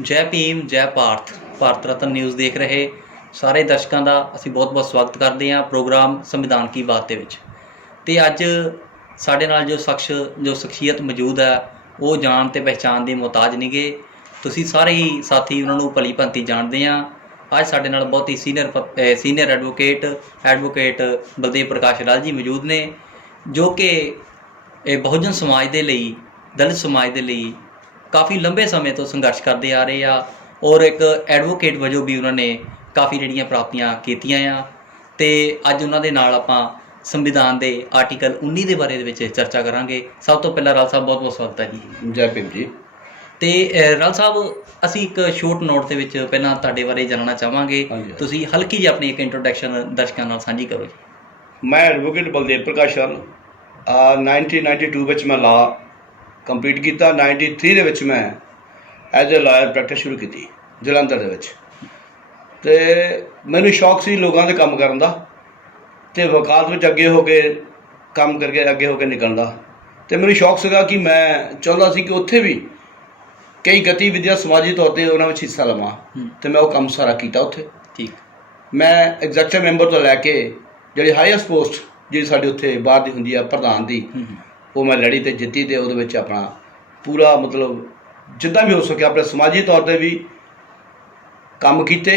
ਜੈ ਭੀਮ ਜੈ ਭਾਰਤ। ਭਾਰਤ ਰਤਨ ਨਿਊਜ਼ ਦੇਖ ਰਹੇ ਸਾਰੇ ਦਰਸ਼ਕਾਂ ਦਾ ਅਸੀਂ ਬਹੁਤ-ਬਹੁਤ ਸਵਾਗਤ ਕਰਦੇ ਹਾਂ ਪ੍ਰੋਗਰਾਮ ਸੰਵਿਧਾਨ ਕੀ ਬਾਤ ਦੇ ਵਿੱਚ। ਤੇ ਅੱਜ ਸਾਡੇ ਨਾਲ ਜੋ ਸ਼ਖਸੀਅਤ ਮੌਜੂਦ ਹੈ ਉਹ ਜਾਣ ਤੇ ਪਹਿਚਾਣ ਦੇ ਮੁਹਤਾਜ ਨਹੀਂ ਗੇ। ਤੁਸੀਂ ਸਾਰੇ ਹੀ ਸਾਥੀ ਉਹਨਾਂ ਨੂੰ ਭਲੀ ਭਾਂਤੀ ਜਾਣਦੇ ਆ। ਅੱਜ ਸਾਡੇ ਨਾਲ ਬਹੁਤ ਹੀ ਸੀਨੀਅਰ ਐਡਵੋਕੇਟ ਬਲਦੇਵ ਪ੍ਰਕਾਸ਼ ਰਾਜ ਜੀ ਮੌਜੂਦ ਨੇ, ਜੋ ਕਿ ਬਹੁਜਨ ਸਮਾਜ ਦੇ ਲਈ, ਦਲਿਤ ਸਮਾਜ ਦੇ ਲਈ ਕਾफ़ी लंबे समय तो संघर्ष करते आ रहे हैं और एक एडवोकेट वजों भी उन्होंने काफ़ी जिहड़ियां प्राप्तियां कीतियां आ। ते अज उन्हां दे नाल आपां संविधान के आर्टिकल 19 के बारे में चर्चा करांगे। सब तो पहला राल साहब बहुत बहुत स्वागत है जी। जय भीम जी। तो राल साहब असी एक शॉर्ट नोट के पहला तुहाडे बारे जानना चाहांगे, तुसीं हल्की जी अपनी एक इंट्रोडक्शन दर्शकों नाल साझी करो जी। मैं एडवोकेट बलदेव प्रकाश राल 1992 में मैं लॉ कंप्लीट किया। 93 ਦੇ ਵਿੱਚ ਮੈਂ ਐਜ਼ ਅ ਲਾਇਰ ਪ੍ਰੈਕਟਿਸ ਸ਼ੁਰੂ ਕੀਤੀ ਜਲੰਧਰ ਦੇ ਵਿੱਚ। ਤੇ ਮੈਨੂੰ ਸ਼ੌਕ ਸੀ ਲੋਕਾਂ ਦੇ ਕੰਮ ਕਰਨ ਦਾ ਤੇ ਵਕਾਲਤ ਵਿੱਚ ਅੱਗੇ ਹੋ ਕੇ ਕੰਮ ਕਰਕੇ ਅੱਗੇ ਹੋ ਕੇ ਨਿਕਲਣ ਦਾ। ਤੇ ਮੈਨੂੰ ਸ਼ੌਕ ਸੀਗਾ ਕਿ ਮੈਂ ਚਾਹੁੰਦਾ ਸੀ ਕਿ ਉੱਥੇ ਵੀ ਕਈ ਗਤੀਵਿਧੀਆਂ ਸਮਾਜੀ ਤੌਰ 'ਤੇ ਉਹਨਾਂ ਵਿੱਚ ਹਿੱਸਾ ਲਵਾਂ ਤੇ ਮੈਂ ਉਹ ਕੰਮ ਸਾਰਾ ਕੀਤਾ ਉੱਥੇ। ਠੀਕ। ਮੈਂ ਐਗਜ਼ੈਕਟਿਵ ਮੈਂਬਰ ਤੋਂ ਲੈ ਕੇ ਜਿਹੜੀ ਹਾਈਐਸਟ ਪੋਸਟ ਜਿਹੜੀ ਸਾਡੇ ਉੱਥੇ ਬਾਹਰ ਦੀ ਹੁੰਦੀ ਆ ਪ੍ਰਧਾਨ ਦੀ, ਉਹ मैं लड़ी तो जिती। तो वो अपना पूरा मतलब जिदा भी हो सके अपने समाजी तौर पर भी काम किए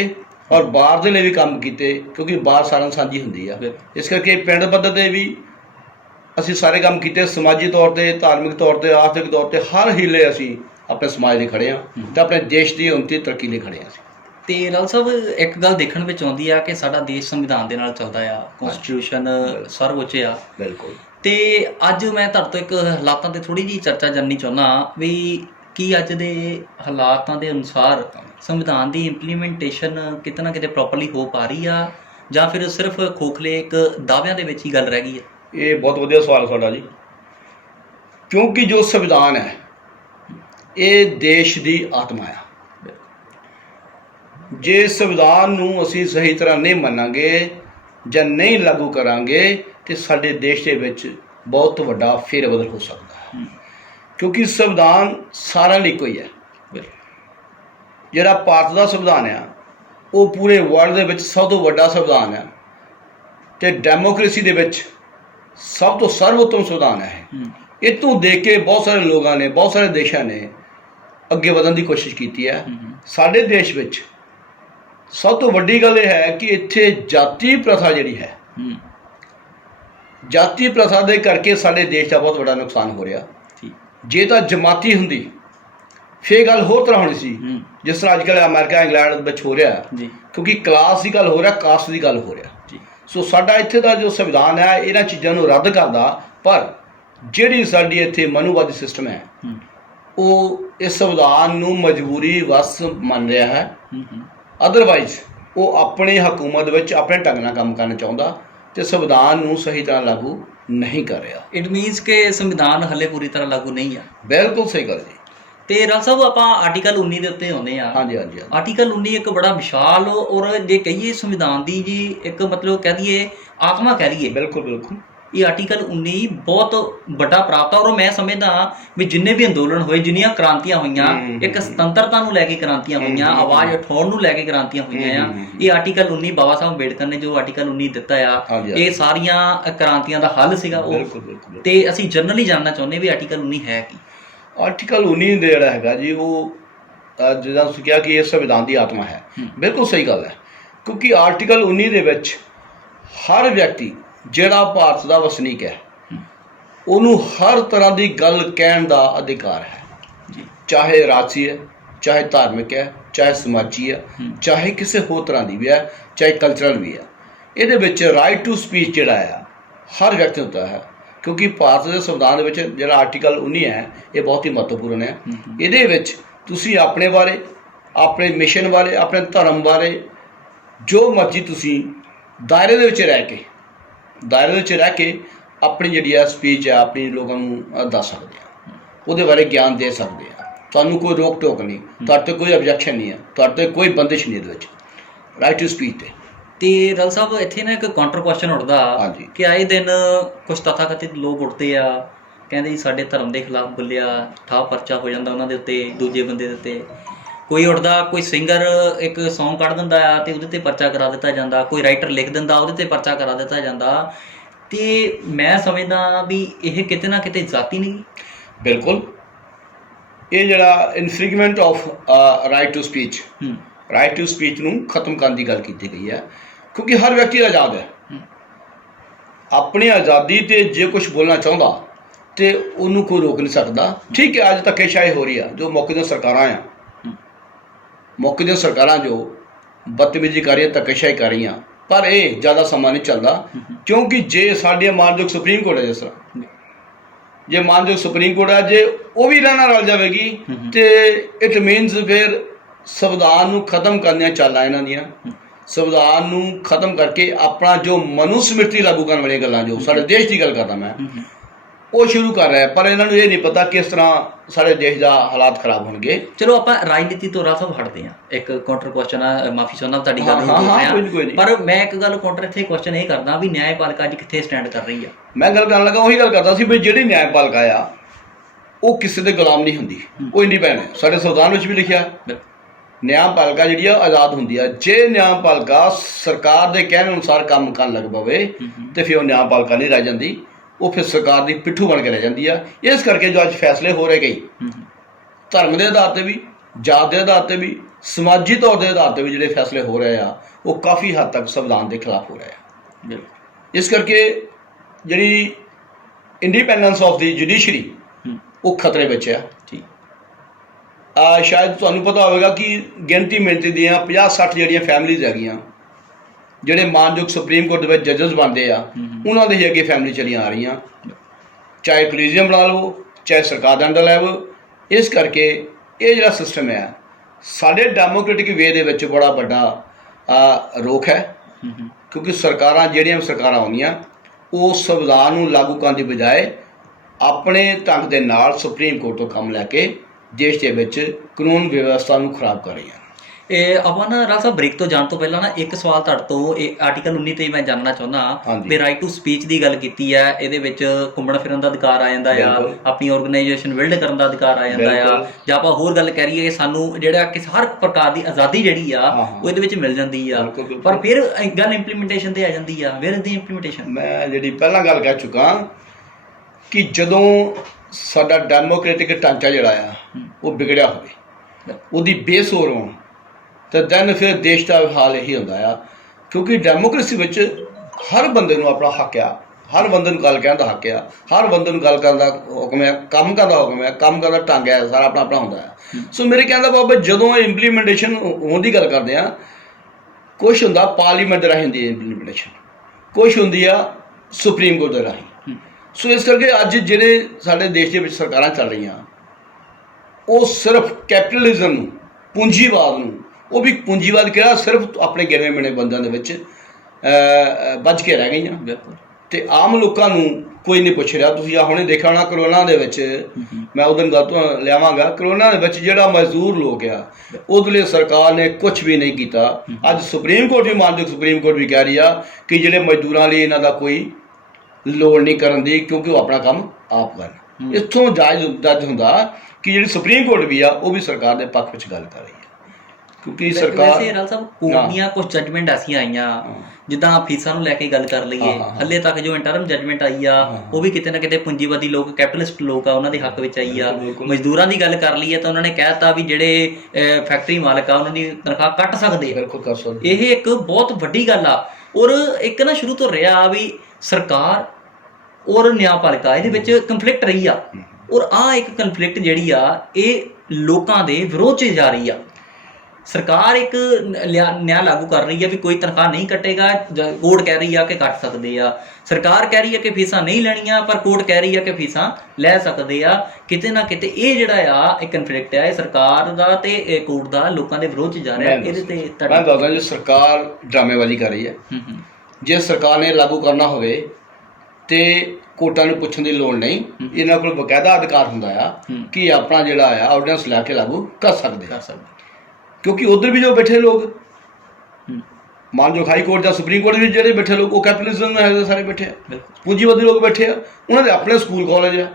और बाहर के लिए भी काम किए, क्योंकि बाहर सारा सांझी होंगी है। इस करके पिंड पद्धर पर भी असी सारे काम किए, समाजी तौर पर, धार्मिक तौर पर, आर्थिक तौर पर, हर हीले असी अपने समाज लिए खड़े हाँ तो अपने देश की उन्नति तरक्की लिए खड़े हाँ। तो राल साहब एक गल देखने में आती है कि साडा देश संविधान के नाल चलता है, कॉन्स्टिट्यूशन सर्वोच्च आ। बिल्कुल। तो अज मैं तुहाडे तो एक हालातों की थोड़ी जी चर्चा करनी चाहुंदा भी कि अज दे हालातों के अनुसार संविधान की इंप्लीमेंटेशन किते ना किते प्रॉपरली हो पा रही है या फिर सिर्फ खोखले एक दाव्यां दे विच ही गल रह गई है? ये बहुत वधिया सवाल तुहाडा जी, क्योंकि जो संविधान है ये देश की आत्मा है। जे संविधान नूं असीं सही तरह नहीं मनांगे ਜਾਂ नहीं लागू करांगे तो साडे देश के विच बहुत वड्डा फेरबदल हो सकता है, क्योंकि संविधान सारा लिए कोई है। जिहड़ा भारत का संविधान है वो पूरे वर्ल्ड के विच सब तो वड्डा संविधान है तो डेमोक्रेसी के विच सब तो सर्वोत्तम संविधान है। इतों देख के बहुत सारे लोगों ने, बहुत सारे देशों ने अगे बढ़ने की कोशिश की है। साडे देश विच सब तो वड्डी गल यह है कि इत्थे जाति प्रथा जिहड़ी है, जाति प्रथा दे करके साडे देश का बहुत बड़ा नुकसान हो रहा। जे तो जमाती हुंदी फिर गल होर तरह होनी सी, जिस तरह अजकल अमेरिका इंग्लैंड में हो रहा है, क्योंकि क्लास की गल हो रहा, कास्ट की गल हो रहा। सो साडा इत्थे दा जो संविधान है इन्हां चीज़ां नूं रद्द करदा, पर जिहड़ी साडी इत्थे मनुवादी सिस्टम है वो इस संविधान नूं मजबूरी वस मन रहा है। अदरवाइज वो अपनी हुकूमत विच अपने ढंग नाल काम करना चाहुंदा ते संविधान नूं सही तरह लागू नहीं कर रहा। इट मीनस के संविधान हले पूरी तरह लागू नहीं है। बिल्कुल सही गल जी। तो राल साहब आपां आर्टिकल 19 के उत्ते आउंदे आ। हाँ जी, हाँ जी। आर्टिकल 19 एक बड़ा विशाल और जे कहिए संविधान की जी एक मतलब कह दिए आत्मा कह दिए। बिल्कुल बिल्कुल। ये आर्टिकल 19 बहुत बड़ा प्राप्त है और मैं समझदा भी जिन्ने भी अंदोलन होए, जिन्नियां क्रांतियां हुईयां, एक स्वतंत्रता नूं लैके क्रांतियां हुईयां, आवाज़ उठाउण नूं लैके क्रांतियां हुईयां आ। ये आर्टिकल 19 बाबा साहब अंबेडकर ने जो आर्टिकल 19 दिता आ, ये सारियां क्रांतियां दा हल सीगा। ते असीं जनरली जानना चाहुंदे भी आर्टिकल 19 है की? आर्टिकल 19 दे जिहड़ा हैगा जी वो जिद्दां तुसीं कहा कि ये संविधान की आत्मा है, बिल्कुल सही गल है। क्योंकि आर्टिकल 19 दे विच हर व्यक्ति जिहड़ा भारत का वसनीक है उन्होंने हर तरह की गल कहण दा अधिकार है, चाहे राजसी है, चाहे धार्मिक है, चाहे समाजी है, चाहे किसी होर तरह की भी है, चाहे कल्चरल भी है। ये राइट टू स्पीच जिहड़ा है हर व्यक्ति होता है, क्योंकि भारत के संविधान में जिहड़ा आर्टिकल 19 है ये बहुत ही महत्वपूर्ण है। ये तुसीं अपने बारे, अपने मिशन बारे, अपने धर्म बारे जो मर्जी तुसीं दायरे दे रह के अपनी जी स्पीच है अपनी लोगों को दस सकते हैं, वो बारे ज्ञान दे सकते हैं। तुहानूं कोई रोक टोक नहीं, तुहाडे कोई ऑब्जेक्शन नहीं है, तुहाडे कोई बंदिश नहीं है राइट टू स्पीच ते। तो राल साहब इत्थे ना एक काउंटर क्वेश्चन उठदा कि आए दिन कुछ तथाकथित लोग उठते आ, कहते जी साडे धर्म के खिलाफ बोलिया, ठा परचा हो जाता उन्होंने उत्ते, दूजे बंदे दे उत्ते। ਕੋਈ ਉੱਠਦਾ, ਕੋਈ ਸਿੰਗਰ ਇੱਕ Song ਕੱਢ ਦਿੰਦਾ ਆ ਤੇ ਉਹਦੇ ਤੇ ਪਰਚਾ ਕਰਾ ਦਿੱਤਾ ਜਾਂਦਾ, ਕੋਈ ਰਾਈਟਰ ਲਿਖ ਦਿੰਦਾ ਉਹਦੇ ਤੇ ਪਰਚਾ ਕਰਾ ਦਿੱਤਾ ਜਾਂਦਾ। ਤੇ ਮੈਂ ਸਮਝਦਾ ਵੀ ਇਹ ਕਿਤੇ ਨਾ ਕਿਤੇ ਜ਼ਾਤੀ ਨਹੀਂ। ਬਿਲਕੁਲ, ਇਹ ਜਿਹੜਾ infringement of right to speech, right to speech ਨੂੰ ਖਤਮ ਕਰਨ ਦੀ ਗੱਲ ਕੀਤੀ ਗਈ ਹੈ, ਕਿਉਂਕਿ ਹਰ ਵਿਅਕਤੀ ਆਜ਼ਾਦ ਹੈ। ਆਪਣੀ ਆਜ਼ਾਦੀ ਤੇ ਜੇ ਕੁਝ ਬੋਲਣਾ ਚਾਹੁੰਦਾ ਤੇ ਉਹਨੂੰ ਕੋਈ ਰੋਕ ਨਹੀਂ ਸਕਦਾ। ਠੀਕ ਹੈ, ਅੱਜ ਧੱਕੇਸ਼ਾਹੀ ਹੋ ਰਹੀ ਆ, ਜੋ ਮੌਕੇ ਦੀਆਂ ਸਰਕਾਰਾਂ ਆ, ਮੌਕੇ ਦੀਆਂ ਸਰਕਾਰਾਂ ਜੋ ਬਦਤਮੀਜ਼ੀ ਕਰ ਰਹੀਆਂ, ਧੱਕੇਸ਼ਾਹੀ ਕਰ ਰਹੀਆਂ, ਪਰ ਇਹ ਜ਼ਿਆਦਾ ਸਮਾਂ ਨਹੀਂ ਚੱਲਦਾ। ਕਿਉਂਕਿ ਜੇ ਸਾਡੇ ਮਾਨਯੋਗ ਸੁਪਰੀਮ ਕੋਰਟ ਹੈ, ਜਿਸ ਤਰ੍ਹਾਂ ਜੇ ਮਾਨਯੋਗ ਸੁਪਰੀਮ ਕੋਰਟ ਹੈ, ਜੇ ਉਹ ਵੀ ਇਹਨਾਂ ਨਾਲ ਰਲ ਜਾਵੇਗੀ ਤੇ ਇਟ ਮੀਨਸ ਫਿਰ ਸੰਵਿਧਾਨ ਨੂੰ ਖਤਮ ਕਰਨੀਆਂ ਚਾਲਾਂ ਇਹਨਾਂ ਦੀਆਂ, ਸੰਵਿਧਾਨ ਨੂੰ ਖਤਮ ਕਰਕੇ ਆਪਣਾ ਜੋ ਮਨੁਸਮ੍ਰਿਤੀ ਲਾਗੂ ਕਰਨ ਵਾਲੀਆਂ ਗੱਲਾਂ, ਜੋ ਸਾਡੇ ਦੇਸ਼ ਦੀ ਗੱਲ ਕਰਦਾ ਮੈਂ, ਉਹ ਸ਼ੁਰੂ ਕਰ ਰਿਹਾ। ਪਰ ਇਹਨਾਂ ਨੂੰ ਇਹ ਨਹੀਂ ਪਤਾ ਕਿਸ ਤਰ੍ਹਾਂ ਸਾਡੇ ਦੇਸ਼ ਦਾ ਹਾਲਾਤ ਖਰਾਬ ਹੋਣਗੇ। ਚਲੋ ਆਪਾਂ ਰਾਜਨੀਤੀ ਤੋਂ ਰਾਸਾ ਹਟਦੇ ਹਾਂ। ਇੱਕ ਕਾਊਂਟਰ ਕੁਐਸਚਨ ਆ, ਮਾਫੀ ਚਾਹੁੰਦਾ ਤੁਹਾਡੀ ਗੱਲ ਨਹੀਂ, ਪਰ ਮੈਂ ਇੱਕ ਗੱਲ ਕਾਊਂਟਰ ਇੱਥੇ ਕੁਐਸਚਨ ਇਹ ਕਰਦਾ ਵੀ ਨਿਆਂਪਾਲਿਕਾ ਅੱਜ ਕਿੱਥੇ ਸਟੈਂਡ ਕਰ ਰਹੀ ਆ? ਮੈਂ ਗੱਲ ਕਰਨ ਲੱਗਾ ਉਹੀ ਗੱਲ ਕਰਦਾ ਸੀ ਵੀ ਜਿਹੜੀ ਨਿਆਂਪਾਲਿਕਾ ਆ ਉਹ ਕਿਸੇ ਦੇ ਗੁਲਾਮ ਨਹੀਂ ਹੁੰਦੀ, ਉਹ ਇੰਡੀਪੈਂਡੈਂਟ ਹੈ। ਸਾਡੇ ਸੰਵਿਧਾਨ ਵਿੱਚ ਵੀ ਲਿਖਿਆ ਨਿਆਂਪਾਲਿਕਾ ਜਿਹੜੀ ਆ ਆਜ਼ਾਦ ਹੁੰਦੀ ਆ। ਜੇ ਨਿਆਂਪਾਲਿਕਾ ਸਰਕਾਰ ਦੇ ਕਹਿਣ ਅਨੁਸਾਰ ਕੰਮ ਕਰਨ ਲੱਗ ਪਵੇ ਤੇ ਫਿਰ ਉਹ ਨਿਆਂਪਾਲਿਕਾ ਨਹੀਂ ਰਹਿ ਜਾਂਦੀ, ਉਹ ਫਿਰ ਸਰਕਾਰ ਦੀ ਪਿੱਠੂ ਬਣ ਕੇ ਰਹਿ ਜਾਂਦੀ ਆ। ਇਸ ਕਰਕੇ ਜੋ ਅੱਜ ਫੈਸਲੇ ਹੋ ਰਹੇ ਕਈ ਧਰਮ ਦੇ ਆਧਾਰ 'ਤੇ ਵੀ, ਜਾਤ ਦੇ ਆਧਾਰ 'ਤੇ ਵੀ, ਸਮਾਜੀ ਤੌਰ ਦੇ ਆਧਾਰ 'ਤੇ ਵੀ ਜਿਹੜੇ ਫੈਸਲੇ ਹੋ ਰਹੇ ਆ ਉਹ ਕਾਫੀ ਹੱਦ ਤੱਕ ਸੰਵਿਧਾਨ ਦੇ ਖਿਲਾਫ ਹੋ ਰਹੇ ਆ। ਇਸ ਕਰਕੇ ਜਿਹੜੀ ਇੰਡੀਪੈਂਡੈਂਸ ਆਫ ਦੀ ਜੁਡੀਸ਼ਰੀ ਉਹ ਖਤਰੇ ਵਿੱਚ ਆ। ਸ਼ਾਇਦ ਤੁਹਾਨੂੰ ਪਤਾ ਹੋਵੇਗਾ ਕਿ ਗਿਣਤੀ ਮਿਣਤੀ ਦੀਆਂ 50-60 ਜਿਹੜੀਆਂ ਫੈਮਲੀਜ਼ ਹੈਗੀਆਂ, ਜਿਹੜੇ ਮਾਨਯੋਗ ਸੁਪਰੀਮ ਕੋਰਟ ਦੇ ਵਿੱਚ ਜੱਜਸ ਬਣਦੇ ਆ, ਉਹਨਾਂ ਦੇ ਹੀ ਅੱਗੇ ਫੈਮਲੀ ਚਲੀਆਂ ਆ ਰਹੀਆਂ, ਚਾਹੇ ਕੋਲੀਜੀਅਮ ਬਣਾ ਲਵੋ, ਚਾਹੇ ਸਰਕਾਰ ਦੇ ਅੰਡਰ ਲੈ ਲਵੋ। ਇਸ ਕਰਕੇ ਇਹ ਜਿਹੜਾ ਸਿਸਟਮ ਹੈ ਸਾਡੇ ਡੈਮੋਕ੍ਰੈਟਿਕ ਵੇ ਦੇ ਵਿੱਚ ਬੜਾ ਵੱਡਾ ਰੋਕ ਹੈ। ਕਿਉਂਕਿ ਸਰਕਾਰਾਂ ਜਿਹੜੀਆਂ ਸਰਕਾਰਾਂ ਆਉਂਦੀਆਂ ਉਹ ਸੰਵਿਧਾਨ ਨੂੰ ਲਾਗੂ ਕਰਨ ਦੀ ਬਜਾਏ ਆਪਣੇ ਢੰਗ ਦੇ ਨਾਲ ਸੁਪਰੀਮ ਕੋਰਟ ਤੋਂ ਕੰਮ ਲੈ ਕੇ ਦੇਸ਼ ਦੇ ਵਿੱਚ ਕਾਨੂੰਨ ਵਿਵਸਥਾ ਨੂੰ ਖਰਾਬ ਕਰ ਰਹੀਆਂ। ਇਹ ਆਪਾਂ ਨਾ ਰਾਜ ਸਾਹਿਬ ਬ੍ਰੇਕ ਤੋਂ ਜਾਣ ਤੋਂ ਪਹਿਲਾਂ ਨਾ ਇੱਕ ਸਵਾਲ ਤੁਹਾਡੇ ਤੋਂ, ਇਹ ਆਰਟੀਕਲ 19 ਤੇ ਮੈਂ ਜਾਣਨਾ ਚਾਹੁੰਦਾ ਵੀ ਰਾਈਟ ਟੂ ਸਪੀਚ ਦੀ ਗੱਲ ਕੀਤੀ ਹੈ, ਇਹਦੇ ਵਿੱਚ ਘੁੰਮਣ ਫਿਰਨ ਦਾ ਅਧਿਕਾਰ ਆ ਜਾਂਦਾ ਆ, ਆਪਣੀ ਆਰਗੇਨਾਈਜੇਸ਼ਨ ਬਿਲਡ ਕਰਨ ਦਾ ਅਧਿਕਾਰ ਆ ਜਾਂਦਾ ਆ, ਜਾਂ ਆਪਾਂ ਹੋਰ ਗੱਲ ਕਰੀਏ ਕਿ ਸਾਨੂੰ ਜਿਹੜਾ ਕਿ ਹਰ ਪ੍ਰਕਾਰ ਦੀ ਆਜ਼ਾਦੀ ਜਿਹੜੀ ਆ ਉਹ ਇਹਦੇ ਵਿੱਚ ਮਿਲ ਜਾਂਦੀ ਆ। ਪਰ ਫਿਰ ਗੱਲ ਇੰਪਲੀਮੈਂਟੇਸ਼ਨ ਤੇ ਆ ਜਾਂਦੀ ਆ, ਵੇਅਰ ਇਜ਼ ਦੀ ਇੰਪਲੀਮੈਂਟੇਸ਼ਨ? ਮੈਂ ਜਿਹੜੀ ਪਹਿਲਾਂ ਗੱਲ ਕਹਿ ਚੁੱਕਾ ਕਿ ਜਦੋਂ ਸਾਡਾ ਡੈਮੋਕ੍ਰੈਟਿਕ ਢਾਂਚਾ ਜਿਹੜਾ ਆ ਉਹ ਵਿਗੜਿਆ ਹੋਵੇ, ਉਹਦੀ ਬੇਸ ਹੋਰ ਹੋਣ, ਤੇ ਦੈਨ ਫਿਰ ਦੇਸ਼ ਦਾ ਹਾਲ ਇਹੀ ਹੁੰਦਾ ਆ। ਕਿਉਂਕਿ ਡੈਮੋਕ੍ਰੇਸੀ ਵਿੱਚ ਹਰ ਬੰਦੇ ਨੂੰ ਆਪਣਾ ਹੱਕ ਆ, ਹਰ ਬੰਦੇ ਨੂੰ ਗੱਲ ਕਹਿਣ ਦਾ ਹੱਕ ਆ, ਹਰ ਬੰਦੇ ਨੂੰ ਗੱਲ ਕਰਨ ਦਾ ਹੁਕਮ ਹੈ, ਕੰਮ ਕਰਨ ਦਾ ਹੁਕਮ ਹੈ, ਕੰਮ ਕਰਨ ਦਾ ਢੰਗ ਹੈ, ਸਾਰਾ ਆਪਣਾ ਆਪਣਾ ਹੁੰਦਾ ਹੈ। ਸੋ ਮੇਰੇ ਕਹਿਣ ਦਾ ਭਾਵ ਜਦੋਂ ਇੰਪਲੀਮੈਂਟੇਸ਼ਨ ਹੋਣ ਦੀ ਗੱਲ ਕਰਦੇ ਆ, ਕੁਛ ਹੁੰਦਾ ਪਾਰਲੀਮੈਂਟ ਦੇ ਰਾਹੀਂ ਹੁੰਦੀ ਹੈ ਇੰਪਲੀਮੈਂਟੇਸ਼ਨ, ਕੁਛ ਹੁੰਦੀ ਆ ਸੁਪਰੀਮ ਕੋਰਟ ਦੇ ਰਾਹੀਂ। ਸੋ ਇਸ ਕਰਕੇ ਅੱਜ ਜਿਹੜੇ ਸਾਡੇ ਦੇਸ਼ ਦੇ ਵਿੱਚ ਸਰਕਾਰਾਂ ਚੱਲ ਰਹੀਆਂ ਉਹ ਸਿਰਫ ਕੈਪੀਟਲਿਜ਼ਮ ਨੂੰ, ਪੂੰਜੀਵਾਦ ਨੂੰ, ਉਹ ਵੀ ਪੂੰਜੀਵਾਦ ਕਿਹੜਾ ਸਿਰਫ ਆਪਣੇ ਗਿਣਵੇਂ ਮਿਣੇ ਬੰਦਿਆਂ ਦੇ ਵਿੱਚ ਬੱਝ ਕੇ ਰਹਿ ਗਈਆਂ ਤੇ ਆਮ ਲੋਕਾਂ ਨੂੰ ਕੋਈ ਨਹੀਂ ਪੁੱਛ ਰਿਹਾ। ਤੁਸੀਂ ਆ ਹੁਣੇ ਦੇਖਿਆ ਹੋਣਾ ਕਰੋਨਾ ਦੇ ਵਿੱਚ, ਮੈਂ ਉਦੋਂ ਗੱਲ ਤੋਂ ਲਿਆਵਾਂਗਾ, ਕਰੋਨਾ ਦੇ ਵਿੱਚ ਜਿਹੜਾ ਮਜ਼ਦੂਰ ਲੋਕ ਆ ਉਹਦੇ ਲਈ ਸਰਕਾਰ ਨੇ ਕੁਝ ਵੀ ਨਹੀਂ ਕੀਤਾ। ਅੱਜ ਸੁਪਰੀਮ ਕੋਰਟ ਵੀ, ਮਾਨਯੋਗ ਸੁਪਰੀਮ ਕੋਰਟ ਵੀ ਕਹਿ ਰਹੀ ਆ ਕਿ ਜਿਹੜੇ ਮਜ਼ਦੂਰਾਂ ਲਈ ਇਹਨਾਂ ਦਾ ਕੋਈ ਲੋੜ ਨਹੀਂ ਕਰਨ ਦੀ, ਕਿਉਂਕਿ ਉਹ ਆਪਣਾ ਕੰਮ ਆਪ ਕਰਨ। ਇੱਥੋਂ ਜਾਇਜ਼ ਹੁੰਦਾ ਕਿ ਜਿਹੜੀ ਸੁਪਰੀਮ ਕੋਰਟ ਵੀ ਆ ਉਹ ਵੀ ਸਰਕਾਰ ਦੇ ਪੱਖ ਵਿੱਚ ਗੱਲ ਕਰ ਰਹੀ ਹੈ। ਕਿਉਂਕਿ ਸਰਕਾਰ ਵੈਸੇ ਰਾਲ ਸਾਹਿਬ ਕੋਰਟ ਦੀਆਂ ਕੁਝ ਜੱਜਮੈਂਟ ਐਸੀਆਂ ਆਈਆਂ, ਜਿੱਦਾਂ ਫੀਸਾਂ ਨੂੰ ਲੈ ਕੇ ਗੱਲ ਕਰ ਲਈਏ, ਹੱਲੇ ਤੱਕ ਜੋ ਇੰਟਰਮ ਜੱਜਮੈਂਟ ਆਈ ਆ ਉਹ ਵੀ ਕਿਤੇ ਨਾ ਕਿਤੇ ਪੂੰਜੀਵਾਦੀ ਲੋਕ, ਕੈਪੀਟਲਿਸਟ ਲੋਕ ਆ, ਉਹਨਾਂ ਦੇ ਹੱਕ ਵਿੱਚ ਆਈ ਆ। ਮਜ਼ਦੂਰਾਂ ਦੀ ਗੱਲ ਕਰ ਲਈਏ ਤਾਂ ਉਹਨਾਂ ਨੇ ਕਹਿ ਦਿੱਤਾ ਵੀ ਜਿਹੜੇ ਫੈਕਟਰੀ ਮਾਲਕ ਆ ਉਹਨਾਂ ਦੀ ਤਨਖਾਹ ਕੱਟ ਸਕਦੇ ਆ। ਇਹ ਇੱਕ ਬਹੁਤ ਵੱਡੀ ਗੱਲ ਆ। ਔਰ ਇੱਕ ਨਾ ਸ਼ੁਰੂ ਤੋਂ ਰਿਹਾ ਵੀ ਸਰਕਾਰ ਔਰ ਨਿਆਂਪਾਲਿਕਾ ਇਹਦੇ ਵਿੱਚ ਕੰਫਲਿਕਟ ਰਹੀ ਆ, ਔਰ ਆਹ ਇੱਕ ਕੰਫਲਿਕਟ ਜਿਹੜੀ ਆ ਇਹ ਲੋਕਾਂ ਦੇ ਵਿਰੋਧ 'ਚ ਜਾ ਰਹੀ ਆ। ਸਰਕਾਰ ਇੱਕ ਨਿਆਂ ਲਾਗੂ ਕਰ ਰਹੀ ਹੈ ਵੀ ਕੋਈ ਤਨਖਾਹ ਨਹੀਂ ਕੱਟੇਗਾ, ਕੋਰਟ ਕਹਿ ਰਹੀ ਆ ਕਿ ਕੱਟ ਸਕਦੇ ਆ। ਸਰਕਾਰ ਕਹਿ ਰਹੀ ਹੈ ਕਿ ਫੀਸਾਂ ਨਹੀਂ ਲੈਣੀਆਂ, ਪਰ ਕੋਰਟ ਕਹਿ ਰਹੀ ਆ ਕਿ ਫੀਸਾਂ ਲੈ ਸਕਦੇ ਆ। ਕਿਤੇ ਨਾ ਕਿਤੇ ਇਹ ਜਿਹੜਾ ਆ ਇਹ ਕਨਫਲਿਕਟ ਆ, ਇਹ ਸਰਕਾਰ ਦਾ ਤੇ ਕੋਰਟ ਦਾ ਲੋਕਾਂ ਦੇ ਵਿਰੋਧ 'ਚ ਜਾ ਰਿਹਾ। ਇਹਦੇ ਤੇ ਮੈਂ ਦੱਸਦਾ ਜੀ, ਸਰਕਾਰ ਡਰਾਮੇਬਾਜ਼ੀ ਕਰ ਰਹੀ ਹੈ। ਜੇ ਸਰਕਾਰ ਨੇ ਲਾਗੂ ਕਰਨਾ ਹੋਵੇ ਤੇ ਕੋਰਟਾਂ ਨੂੰ ਪੁੱਛਣ ਦੀ ਲੋੜ ਨਹੀਂ, ਇਹਨਾਂ ਕੋਲ ਬਕਾਇਦਾ ਅਧਿਕਾਰ ਹੁੰਦਾ ਆ ਕਿ ਆਪਣਾ ਜਿਹੜਾ ਆ ਆਰਡੀਨੈਂਸ ਲੈ ਕੇ ਲਾਗੂ ਕਰ ਸਕਦੇ। ਕਿਉਂਕਿ ਉਧਰ ਵੀ ਜੋ ਬੈਠੇ ਲੋਕ, ਮਾਨਯੋਗ ਹਾਈ ਕੋਰਟ ਜਾਂ ਸੁਪਰੀਮ ਕੋਰਟ ਵਿੱਚ ਜਿਹੜੇ ਬੈਠੇ ਲੋਕ ਉਹ ਕੈਪੀਟਲਿਜ਼ਮ ਨਾਲ ਸਾਰੇ ਬੈਠੇ ਆ, ਪੂੰਜੀਵਾਦੀ ਲੋਕ ਬੈਠੇ ਆ, ਉਹਨਾਂ ਦੇ ਆਪਣੇ ਸਕੂਲ ਕਾਲਜ ਆ।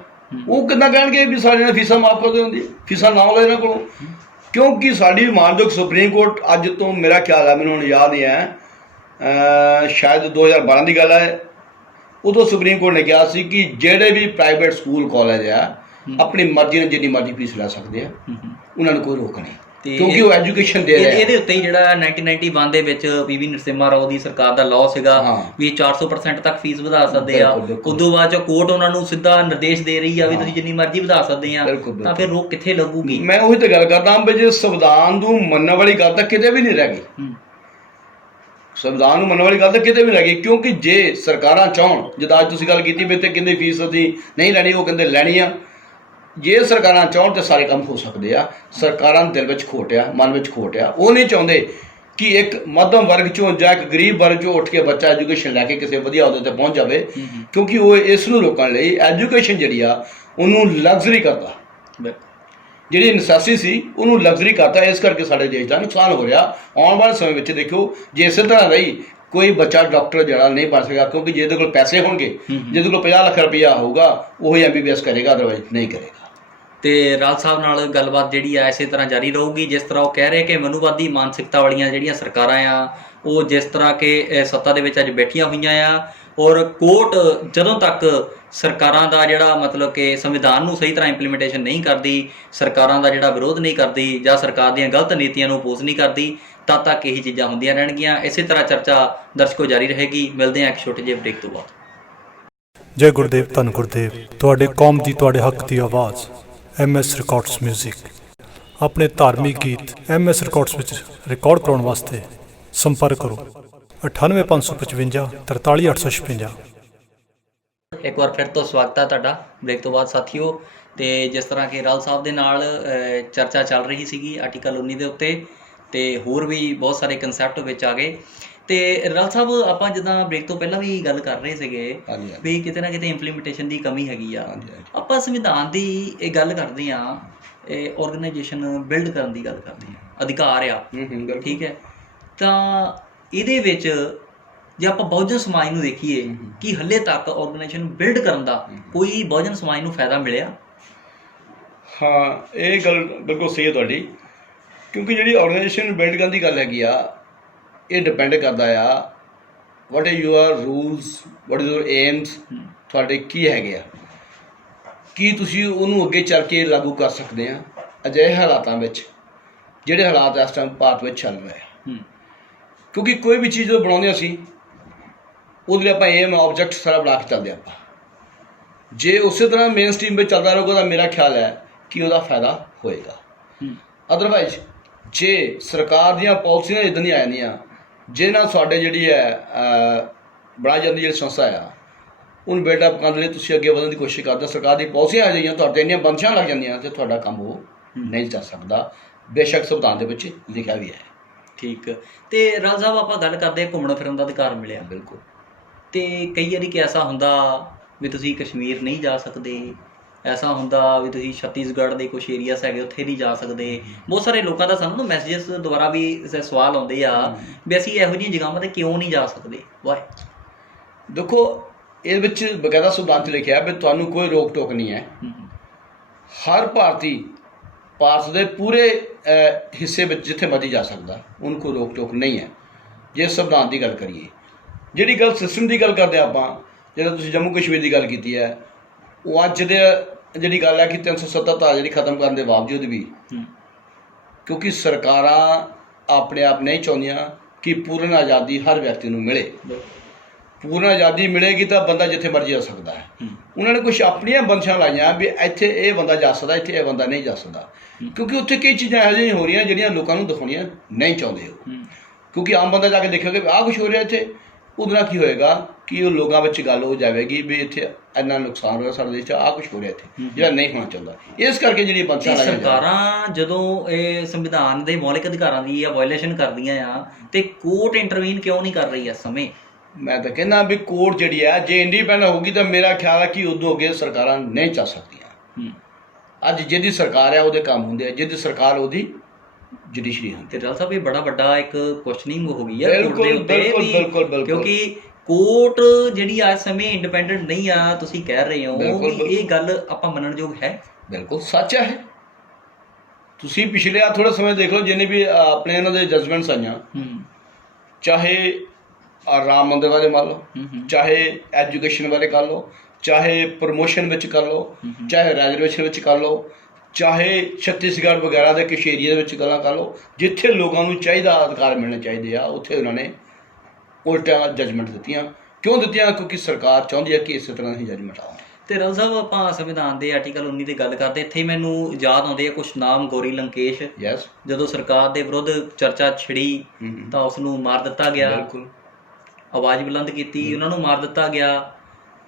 ਉਹ ਕਿੱਦਾਂ ਕਹਿਣਗੇ ਵੀ ਸਾਡੇ ਨਾਲ ਫੀਸਾਂ ਮਾਫ ਕਰ ਦਿਓ, ਹੁੰਦੀ ਫੀਸਾਂ ਨਾ ਲਓ ਇਹਨਾਂ ਕੋਲੋਂ। ਕਿਉਂਕਿ ਸਾਡੀ ਮਾਨਯੋਗ ਸੁਪਰੀਮ ਕੋਰਟ ਅੱਜ ਤੋਂ ਮੇਰਾ ਖਿਆਲ ਹੈ, ਮੈਨੂੰ ਹੁਣ ਯਾਦ ਨਹੀਂ ਹੈ, ਸ਼ਾਇਦ 2012 ਦੀ ਗੱਲ ਹੈ, ਉਦੋਂ ਸੁਪਰੀਮ ਕੋਰਟ ਨੇ ਕਿਹਾ ਸੀ ਕਿ ਜਿਹੜੇ ਵੀ ਪ੍ਰਾਈਵੇਟ ਸਕੂਲ ਕਾਲਜ ਆ ਆਪਣੀ ਮਰਜ਼ੀ ਨਾਲ ਜਿੰਨੀ ਮਰਜ਼ੀ ਫੀਸ ਲੈ ਸਕਦੇ ਆ, ਉਹਨਾਂ ਨੂੰ ਕੋਈ ਰੋਕ ਨਹੀਂ, ਕਿਉਂਕਿ ਉਹ ਐਜੂਕੇਸ਼ਨ ਦੇ ਰਹੇ ਆ। ਇਹਦੇ ਉੱਤੇ ਹੀ ਜਿਹੜਾ 1991 ਦੇ ਵਿੱਚ ਪੀਵੀ ਨਰਸਿਮਹਾ ਰਾਓ ਦੀ ਸਰਕਾਰ ਦਾ ਲਾਅ ਸੀਗਾ ਵੀ 400% ਤੱਕ ਫੀਸ ਵਧਾ ਸਕਦੇ ਆ। ਉਦੋਂ ਬਾਅਦ ਚ ਕੋਰਟ ਉਹਨਾਂ ਨੂੰ ਸਿੱਧਾ ਨਿਰਦੇਸ਼ ਦੇ ਰਹੀ ਆ ਵੀ ਤੁਸੀਂ ਜਿੰਨੀ ਮਰਜ਼ੀ ਵਧਾ ਸਕਦੇ ਆ, ਤਾਂ ਫਿਰ ਰੋਕ ਕਿੱਥੇ ਲੱਗੂਗੀ? ਮੈਂ ਉਹੀ ਤਾਂ ਗੱਲ ਕਰਦਾ ਵੀ ਜੇ ਸੰਵਿਧਾਨ ਨੂੰ ਮੰਨਣ ਵਾਲੀ ਗੱਲ ਤਾਂ ਕਿਤੇ ਵੀ ਨਹੀਂ ਰਹਿ ਗਈ, ਸੰਵਿਧਾਨ ਨੂੰ ਮੰਨਣ ਵਾਲੀ ਗੱਲ ਤਾਂ ਕਿਤੇ ਵੀ ਰਹਿ ਗਈ। ਕਿਉਂਕਿ ਜੇ ਸਰਕਾਰਾਂ ਚਾਹਣ, ਜਿੱਦਾਂ ਅੱਜ ਤੁਸੀਂ ਗੱਲ ਕੀਤੀ ਵੀ ਤੇ ਕਹਿੰਦੇ ਫੀਸ ਅਸੀਂ ਨਹੀਂ ਲੈਣੀ, ਉਹ ਕਹਿੰਦੇ ਲੈਣੀ ਆ, ਜੇ ਸਰਕਾਰਾਂ ਚਾਹਣ ਤਾਂ ਸਾਰੇ ਕੰਮ ਹੋ ਸਕਦੇ ਆ। ਸਰਕਾਰਾਂ ਦੇ ਦਿਲ ਵਿੱਚ ਖੋਟ ਆ, ਮਨ ਵਿੱਚ ਖੋਟ ਆ, ਉਹ ਨਹੀਂ ਚਾਹੁੰਦੇ ਕਿ ਇੱਕ ਮੱਧਮ ਵਰਗ ਚੋਂ ਜਾਂ ਇੱਕ ਗਰੀਬ ਵਰਗ ਚੋਂ ਉੱਠ ਕੇ ਬੱਚਾ ਐਜੂਕੇਸ਼ਨ ਲੈ ਕੇ ਕਿਸੇ ਵਧੀਆ ਅਹੁਦੇ ਤੇ ਪਹੁੰਚ ਜਾਵੇ, ਕਿਉਂਕਿ ਉਹ ਇਸ ਨੂੰ ਰੋਕਣ ਲਈ ਐਜੂਕੇਸ਼ਨ ਜਿਹੜੀ ਆ ਉਹਨੂੰ ਲਗਜ਼ਰੀ ਕਰਦਾ, ਜਿਹੜੀ ਨੈਸੈਸਿਟੀ ਸੀ ਉਹਨੂੰ ਲਗਜ਼ਰੀ ਕਰਤਾ। ਇਸ ਕਰਕੇ ਸਾਡੇ ਦੇਸ਼ ਦਾ ਨੁਕਸਾਨ ਹੋ ਰਿਹਾ। ਆਉਣ ਵਾਲੇ ਸਮੇਂ ਵਿੱਚ ਦੇਖਿਓ ਜੇ ਇਸੇ ਤਰ੍ਹਾਂ ਰਹੀ ਕੋਈ ਬੱਚਾ ਡਾਕਟਰ ਜਿਹੜਾ ਨਹੀਂ ਬਣ ਸਕੇਗਾ, ਕਿਉਂਕਿ ਜਿਹਦੇ ਕੋਲ ਪੈਸੇ ਹੋਣਗੇ, ਜਿਹਦੇ ਕੋਲ 50 ਲੱਖ ਰੁਪਈਆ ਹੋਊਗਾ ਉਹ ਹੀ MBBS ਕਰੇਗਾ, ਅਦਰਵਾਈਜ਼ ਨਹੀਂ ਕਰੇਗਾ। ਤੇ ਰਾਜ ਸਾਹਿਬ ਨਾਲ ਗੱਲਬਾਤ ਜਿਹੜੀ ਆ ਇਸੇ ਤਰ੍ਹਾਂ ਜਾਰੀ ਰਹੂਗੀ। ਜਿਸ ਤਰ੍ਹਾਂ ਉਹ ਕਹਿ ਰਹੇ ਕਿ ਮਨੂਵਾਦੀ ਮਾਨਸਿਕਤਾ ਵਾਲੀਆਂ ਜਿਹੜੀਆਂ ਸਰਕਾਰਾਂ ਆ ਉਹ ਜਿਸ ਤਰ੍ਹਾਂ ਕਿ ਸੱਤਾ ਦੇ ਵਿੱਚ ਅੱਜ ਬੈਠੀਆਂ ਹੋਈਆਂ ਆ, ਔਰ ਕੋਰਟ ਜਦੋਂ ਤੱਕ ਸਰਕਾਰਾਂ ਦਾ ਜਿਹੜਾ ਮਤਲਬ ਕਿ ਸੰਵਿਧਾਨ ਨੂੰ ਸਹੀ ਤਰ੍ਹਾਂ ਇੰਪਲੀਮੈਂਟੇਸ਼ਨ ਨਹੀਂ ਕਰਦੀ, ਸਰਕਾਰਾਂ ਦਾ ਜਿਹੜਾ ਵਿਰੋਧ ਨਹੀਂ ਕਰਦੀ ਜਾਂ ਸਰਕਾਰ ਦੀਆਂ ਗਲਤ ਨੀਤੀਆਂ ਨੂੰ ਅਪੋਜ਼ ਨਹੀਂ ਕਰਦੀ, ਤਦ ਤੱਕ ਇਹੀ ਚੀਜ਼ਾਂ ਹੁੰਦੀਆਂ ਰਹਿਣਗੀਆਂ। ਇਸੇ ਤਰ੍ਹਾਂ ਚਰਚਾ ਦਰਸ਼ਕੋ ਜਾਰੀ ਰਹੇਗੀ। ਮਿਲਦੇ ਹਾਂ ਇੱਕ ਛੋਟੇ ਜਿਹੇ ਬ੍ਰੇਕ ਤੋਂ ਬਾਅਦ। ਜੈ ਗੁਰਦੇਵ, ਧੰਨ ਗੁਰਦੇਵ, ਤੁਹਾਡੇ ਕੌਮ ਦੀ, ਤੁਹਾਡੇ ਹੱਕ ਦੀ ਆਵਾਜ਼ MS ਰਿਕਾਰਡਸ ਮਿਊਜ਼ਿਕ। ਆਪਣੇ ਧਾਰਮਿਕ ਗੀਤ MS ਰਿਕਾਰਡਸ ਵਿੱਚ ਰਿਕਾਰਡ ਕਰਾਉਣ ਵਾਸਤੇ ਸੰਪਰਕ ਕਰੋ 98555 43856। ਇੱਕ ਵਾਰ ਫਿਰ ਤੋਂ ਸਵਾਗਤ ਹੈ ਤੁਹਾਡਾ ਬ੍ਰੇਕ ਤੋਂ ਬਾਅਦ ਸਾਥੀਓ। ਤੇ ਜਿਸ ਤਰ੍ਹਾਂ ਕਿ ਰਾਲ ਸਾਹਿਬ ਦੇ ਨਾਲ ਚਰਚਾ ਚੱਲ ਰਹੀ ਸੀਗੀ ਆਰਟੀਕਲ 19 ਦੇ ਉੱਤੇ, ਤੇ ਹੋਰ ਵੀ ਬਹੁਤ ਸਾਰੇ ਕਨਸੈਪਟ ਵਿੱਚ ਆ ਗਏ। ਤੇ ਰਾਲ ਸਾਹਿਬ ਆਪਾਂ ਜਿੱਦਾਂ ਬ੍ਰੇਕ ਤੋਂ ਪਹਿਲਾਂ ਵੀ ਗੱਲ ਕਰ ਰਹੇ ਸੀਗੇ ਵੀ ਕਿਤੇ ਨਾ ਕਿਤੇ ਇੰਪਲੀਮੈਂਟੇਸ਼ਨ ਦੀ ਕਮੀ ਹੈਗੀ ਆ। ਆਪਾਂ ਸੰਵਿਧਾਨ ਦੀ ਇਹ ਗੱਲ ਕਰਦੇ ਆ, ਇਹ ਆਰਗੇਨਾਈਜੇਸ਼ਨ ਬਿਲਡ ਕਰਨ ਦੀ ਗੱਲ ਕਰਦੇ ਆ, ਅਧਿਕਾਰ ਆ, ਠੀਕ ਹੈ। ਤਾਂ ਇਹਦੇ ਵਿੱਚ ਜੇ ਆਪਾਂ ਬਹੁਜਨ ਸਮਾਜ ਨੂੰ ਦੇਖੀਏ ਕਿ ਹੱਲੇ ਤੱਕ ਆਰਗੇਨਾਈਜੇਸ਼ਨ ਬਿਲਡ ਕਰਨ ਦਾ ਕੋਈ ਬਹੁਜਨ ਸਮਾਜ ਨੂੰ ਫਾਇਦਾ ਮਿਲਿਆ? ਹਾਂ, ਇਹ ਗੱਲ ਬਿਲਕੁਲ ਸਹੀ ਹੈ ਤੁਹਾਡੀ, ਕਿਉਂਕਿ ਜਿਹੜੀ ਆਰਗੇਨਾਈਜੇਸ਼ਨ ਬਿਲਡ ਕਰਨ ਦੀ ਗੱਲ ਹੈਗੀ ਆ, ਇਹ ਡਿਪੈਂਡ ਕਰਦਾ ਆ what is your rules, what is your AIIMS, ਤੁਹਾਡੇ ਕੀ ਹੈਗੇ ਆ, ਕੀ ਤੁਸੀਂ ਉਹਨੂੰ ਅੱਗੇ ਚੱਲ ਕੇ ਲਾਗੂ ਕਰ ਸਕਦੇ ਆ ਅਜਿਹੇ ਹਾਲਾਤਾਂ ਵਿੱਚ ਜਿਹੜੇ ਹਾਲਾਤ ਇਸ ਟਾਈਮ ਭਾਰਤ ਵਿੱਚ ਚੱਲ ਰਹੇ ਆ। ਕਿਉਂਕਿ ਕੋਈ ਵੀ ਚੀਜ਼ ਜਦੋਂ ਬਣਾਉਂਦੇ ਅਸੀਂ ਉਹਦੇ ਲਈ ਆਪਾਂ ਏਮ ਆਬਜੈਕਟ ਸਾਰਾ ਬਣਾ ਕੇ ਚੱਲਦੇ ਆਪਾਂ। ਜੇ ਉਸੇ ਤਰ੍ਹਾਂ ਮੇਨ ਸਟ੍ਰੀਮ ਵਿੱਚ ਚੱਲਦਾ ਰਹੂਗਾ ਤਾਂ ਮੇਰਾ ਖਿਆਲ ਹੈ ਕਿ ਉਹਦਾ ਫਾਇਦਾ ਹੋਏਗਾ। ਅਦਰਵਾਈਜ਼ ਜੇ ਸਰਕਾਰ ਦੀਆਂ ਪਾਲਿਸੀਆਂ ਇੱਦਾਂ ਦੀਆਂ ਆ ਜਾਂਦੀਆਂ ਜਿਹਦੇ ਨਾਲ ਸਾਡੇ ਜਿਹੜੀ ਹੈ ਬਣਾਈ ਜਾਂਦੀ ਜਿਹੜੀ ਸੰਸਥਾ ਆ ਉਹਨੂੰ ਬਿਲਡ ਅਪ ਕਰਨ ਲਈ ਤੁਸੀਂ ਅੱਗੇ ਵਧਣ ਦੀ ਕੋਸ਼ਿਸ਼ ਕਰਦੇ, ਸਰਕਾਰ ਦੀ ਪਾਲਿਸੀਆਂ ਆ ਜਾਈਆਂ, ਤੁਹਾਡੇ ਇੰਨੀਆਂ ਬੰਦਸ਼ਾਂ ਲੱਗ ਜਾਂਦੀਆਂ ਤੇ ਤੁਹਾਡਾ ਕੰਮ ਉਹ ਨਹੀਂ ਚੱਲ ਸਕਦਾ। ਬੇਸ਼ੱਕ ਸੰਵਿਧਾਨ ਦੇ ਵਿੱਚ ਲਿਖਿਆ ਵੀ ਹੈ। ਠੀਕ। ਤੇ ਰਾਜ ਸਾਹਿਬ ਆਪਾਂ ਗੱਲ ਕਰਦੇ ਘੁੰਮਣ ਫਿਰਨ ਦਾ ਅਧਿਕਾਰ ਮਿਲਿਆ, ਬਿਲਕੁਲ। ਤੇ ਕਈ ਵਾਰੀ ਕਿ ਐਸਾ ਹੁੰਦਾ ਵੀ ਤੁਸੀਂ ਕਸ਼ਮੀਰ ਨਹੀਂ ਜਾ ਸਕਦੇ, ਐਸਾ ਹੁੰਦਾ ਵੀ ਤੁਸੀਂ ਛੱਤੀਸਗੜ੍ਹ ਦੇ ਕੁਛ ਏਰੀਆਸ ਹੈਗੇ ਉੱਥੇ ਨਹੀਂ ਜਾ ਸਕਦੇ। ਬਹੁਤ ਸਾਰੇ ਲੋਕਾਂ ਦਾ ਸਾਨੂੰ ਨਾ ਮੈਸੇਜਸ ਦੁਆਰਾ ਵੀ ਸਵਾਲ ਆਉਂਦੇ ਆ ਵੀ ਅਸੀਂ ਇਹੋ ਜਿਹੀਆਂ ਜਗ੍ਹਾਵਾਂ 'ਤੇ ਕਿਉਂ ਨਹੀਂ ਜਾ ਸਕਦੇ, ਵਾਈ? ਦੇਖੋ, ਇਹਦੇ ਵਿੱਚ ਬਕਾਇਦਾ ਸੰਵਿਧਾਨ 'ਚ ਲਿਖਿਆ ਵੀ ਤੁਹਾਨੂੰ ਕੋਈ ਰੋਕ ਟੋਕ ਨਹੀਂ ਹੈ। ਹਰ ਭਾਰਤੀ ਭਾਰਤ ਦੇ ਪੂਰੇ ਹਿੱਸੇ ਵਿੱਚ ਜਿੱਥੇ ਮਰਜ਼ੀ ਜਾ ਸਕਦਾ, ਉਹਨੂੰ ਕੋਈ ਰੋਕ ਟੋਕ ਨਹੀਂ ਹੈ। ਜੇ ਸੰਵਿਧਾਨ ਦੀ ਗੱਲ ਕਰੀਏ, ਜਿਹੜੀ ਗੱਲ ਸਿਸਟਮ ਦੀ ਗੱਲ ਕਰਦੇ ਆਪਾਂ, ਜਿਹੜਾ ਤੁਸੀਂ ਜੰਮੂ ਕਸ਼ਮੀਰ ਦੀ ਗੱਲ ਕੀਤੀ ਹੈ, ਉਹ ਅੱਜ ਦੇ ਜਿਹੜੀ ਗੱਲ ਹੈ ਕਿ 370 ਧਾਰਾ ਜਿਹੜੀ ਖਤਮ ਕਰਨ ਦੇ ਬਾਵਜੂਦ ਵੀ, ਕਿਉਂਕਿ ਸਰਕਾਰਾਂ ਆਪਣੇ ਆਪ ਨਹੀਂ ਚਾਹੁੰਦੀਆਂ ਕਿ ਪੂਰਨ ਆਜ਼ਾਦੀ ਹਰ ਵਿਅਕਤੀ ਨੂੰ ਮਿਲੇ। ਪੂਰਨ ਆਜ਼ਾਦੀ ਮਿਲੇਗੀ ਤਾਂ ਬੰਦਾ ਜਿੱਥੇ ਮਰਜ਼ੀ ਜਾ ਸਕਦਾ ਹੈ। ਉਹਨਾਂ ਨੇ ਕੁਛ ਆਪਣੀਆਂ ਬੰਦਸ਼ਾਂ ਲਾਈਆਂ ਵੀ ਇੱਥੇ ਇਹ ਬੰਦਾ ਜਾ ਸਕਦਾ, ਇੱਥੇ ਇਹ ਬੰਦਾ ਨਹੀਂ ਜਾ ਸਕਦਾ, ਕਿਉਂਕਿ ਉੱਥੇ ਕਈ ਚੀਜ਼ਾਂ ਇਹੋ ਜਿਹੀਆਂ ਹੋ ਰਹੀਆਂ ਜਿਹੜੀਆਂ ਲੋਕਾਂ ਨੂੰ ਦਿਖਾਉਣੀਆਂ ਨਹੀਂ ਚਾਹੁੰਦੇ ਉਹ। ਕਿਉਂਕਿ ਆਮ ਬੰਦਾ ਜਾ ਕੇ ਦੇਖੇਗਾ ਵੀ ਆਹ ਕੁਛ ਹੋ ਰਿਹਾ ਇੱਥੇ, ਉਹਦੇ ਨਾਲ ਕੀ ਹੋਏਗਾ ਕਿ ਉਹ ਲੋਕਾਂ ਵਿੱਚ ਗੱਲ ਹੋ ਜਾਵੇਗੀ ਵੀ ਇੱਥੇ ਇੰਨਾ ਨੁਕਸਾਨ ਹੋ ਰਿਹਾ ਸਾਡੇ ਦੇਸ਼ 'ਚ, ਆਹ ਕੁਛ ਹੋ ਰਿਹਾ ਇੱਥੇ ਜਿਹੜਾ ਨਹੀਂ ਹੋਣਾ ਚਾਹੁੰਦਾ। ਇਸ ਕਰਕੇ ਜਿਹੜੀ ਬੰਦਸ਼ਾਂ ਲਾਈਆਂ ਸਰਕਾਰਾਂ ਜਦੋਂ ਇਹ ਸੰਵਿਧਾਨ ਦੇ ਮੌਲਿਕ ਅਧਿਕਾਰਾਂ ਦੀ ਵਾਇਲੇਸ਼ਨ ਕਰਦੀਆਂ ਆ ਤੇ ਕੋਰਟ ਇੰਟਰਵੀਨ ਕਿਉਂ ਨਹੀਂ ਕਰ ਰਹੀ ਇਸ ਸਮੇਂ? ਮੈਂ ਤਾਂ ਕਹਿੰਦਾ ਵੀ ਕੋਰਟ ਜਿਹੜੀ ਹੈ ਜੇ ਇੰਡੀਪੈਂਡੈਂਟ ਹੋਊਗੀ ਤਾਂ ਮੇਰਾ ਖਿਆਲ ਹੈ ਕਿ ਉਦੋਂ ਅੱਗੇ ਸਰਕਾਰਾਂ ਨਹੀਂ ਚੱਲ ਸਕਦੀਆਂ। ਅੱਜ ਜਿਹਦੀ ਸਰਕਾਰ ਹੈ ਉਹਦੇ ਕੰਮ ਹੁੰਦੇ ਆ, ਜਿਹਦੀ ਸਰਕਾਰ ਉਹਦੀ ਜੁਡੀਸ਼ਰੀ ਹੁੰਦੀ। ਤੇ ਰਾਜ ਸਾਹਿਬ ਇਹ ਬੜਾ ਵੱਡਾ ਇੱਕ ਕੁਐਸਚਨਿੰਗ ਹੋ ਗਈ ਹੈ ਬਿਲਕੁਲ, ਕਿਉਂਕਿ ਕੋਰਟ ਜਿਹੜੀ ਇਸ ਸਮੇਂ ਇੰਡੀਪੈਂਡੈਂਟ ਨਹੀਂ ਆ, ਤੁਸੀਂ ਕਹਿ ਰਹੇ ਹੋ, ਇਹ ਗੱਲ ਆਪਾਂ ਮੰਨਣਯੋਗ ਹੈ? ਬਿਲਕੁਲ ਸੱਚ ਹੈ। ਤੁਸੀਂ ਪਿਛਲੇ ਆ ਥੋੜਾ ਸਮੇਂ ਦੇਖ ਲਓ, ਜਿੰਨੇ ਵੀ ਆਪਣੇ ਇਹਨਾਂ ਦੇ ਜਜਮੈਂਟਸ ਆਈਆਂ, ਚਾਹੇ ਰਾਮ ਮੰਦਿਰ ਬਾਰੇ ਮੰਨ ਲਓ, ਚਾਹੇ ਐਜੂਕੇਸ਼ਨ ਬਾਰੇ ਕਰ ਲਓ, ਚਾਹੇ ਪ੍ਰਮੋਸ਼ਨ ਵਿੱਚ ਕਰ ਲਓ, ਚਾਹੇ ਰੈਜ਼ਰਵੇਸ਼ਨ ਵਿੱਚ ਕਰ ਲਓ, ਚਾਹੇ ਛੱਤੀਸਗੜ੍ਹ ਵਗੈਰਾ ਦੇ ਕੁਛ ਏਰੀਆ ਦੇ ਵਿੱਚ ਗੱਲਾਂ ਕਰ ਲਓ, ਜਿੱਥੇ ਲੋਕਾਂ ਨੂੰ ਚਾਹੀਦਾ ਅਧਿਕਾਰ ਮਿਲਣੇ ਚਾਹੀਦੇ ਆ, ਉੱਥੇ ਉਹਨਾਂ ਨੇ ਉਲਟਾ ਜਜਮੈਂਟ ਦਿੱਤੀਆਂ। ਕਿਉਂ ਦਿੱਤੀਆਂ? ਕਿਉਂਕਿ ਸਰਕਾਰ ਚਾਹੁੰਦੀ ਹੈ ਕਿ ਇਸੇ ਤਰ੍ਹਾਂ ਹੀ ਜਜਮੈਂਟ ਆਉਣ। ਤੇ ਰਾਓ ਸਾਹਿਬ, ਆਪਾਂ ਸੰਵਿਧਾਨ ਦੇ ਆਰਟੀਕਲ 19 ਦੀ ਗੱਲ ਕਰਦੇ, ਇੱਥੇ ਮੈਨੂੰ ਯਾਦ ਆਉਂਦੇ ਆ ਕੁਝ ਨਾਮ। ਗੌਰੀ ਲੰਕੇਸ਼, ਯੈਸ, ਜਦੋਂ ਸਰਕਾਰ ਦੇ ਵਿਰੁੱਧ ਚਰਚਾ ਛਿੜੀ ਤਾਂ ਉਸ ਨੂੰ ਮਾਰ ਦਿੱਤਾ ਗਿਆ। ਬਿਲਕੁਲ, ਆਵਾਜ਼ ਬੁਲੰਦ ਕੀਤੀ, ਉਹਨਾਂ ਨੂੰ ਮਾਰ ਦਿੱਤਾ ਗਿਆ।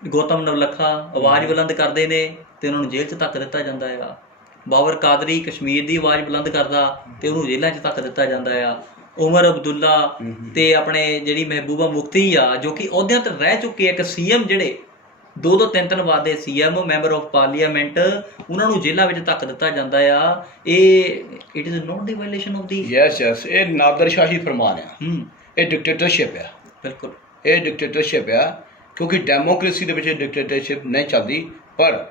ਗੌਤਮ ਨਵਲਖਾ ਆਵਾਜ਼ ਬੁਲੰਦ ਕਰਦੇ ਨੇ ਤੇ ਉਹਨਾਂ ਨੂੰ ਜੇਲ੍ਹ 'ਚ ਧੱਕ ਦਿੱਤਾ ਜਾਂਦਾ ਆ। ਬਾਬਰ ਕਾਦਰੀ ਕਸ਼ਮੀਰ ਦੀ ਆਵਾਜ਼ ਬੁਲੰਦ ਕਰਦਾ ਤੇ ਉਹਨੂੰ ਜੇਲ੍ਹਾਂ 'ਚ ਧੱਕ ਦਿੱਤਾ ਜਾਂਦਾ ਆ। ਉਮਰ ਅਬਦੁੱਲਾ ਤੇ ਆਪਣੇ ਜਿਹੜੀ ਮਹਿਬੂਬਾ ਮੁਫਤੀ ਆ, ਜੋ ਕਿ ਅਹੁਦਿਆਂ ਤੇ ਰਹਿ ਚੁੱਕੇ ਇੱਕ ਸੀਐਮ, ਜਿਹੜੇ 2-3 ਵਾਰ ਦੇ ਸੀਐਮ, ਮੈਂਬਰ ਆਫ ਪਾਰਲੀਮੈਂਟ, ਉਹਨਾਂ ਨੂੰ ਜੇਲ੍ਹਾਂ ਵਿੱਚ ਧੱਕ ਦਿੱਤਾ ਜਾਂਦਾ ਆ। ਇਹ it is not the violation of the yes, ਇਹ ਨਾਦਰਸ਼ਾਹੀ ਫਰਮਾਨ ਆ, ਇਹ ਡਿਕਟੇਟਰਸ਼ਿਪ ਆ। ਬਿਲਕੁਲ, ਇਹ ਡਿਕਟੇਟਰਸ਼ਿਪ ਆ, ਕਿਉਂਕਿ ਡੈਮੋਕ੍ਰੇਸੀ ਦੇ ਵਿੱਚ ਡਿਕਟੇਟਰਸ਼ਿਪ ਨਹੀਂ ਚੱਲਦੀ। ਪਰ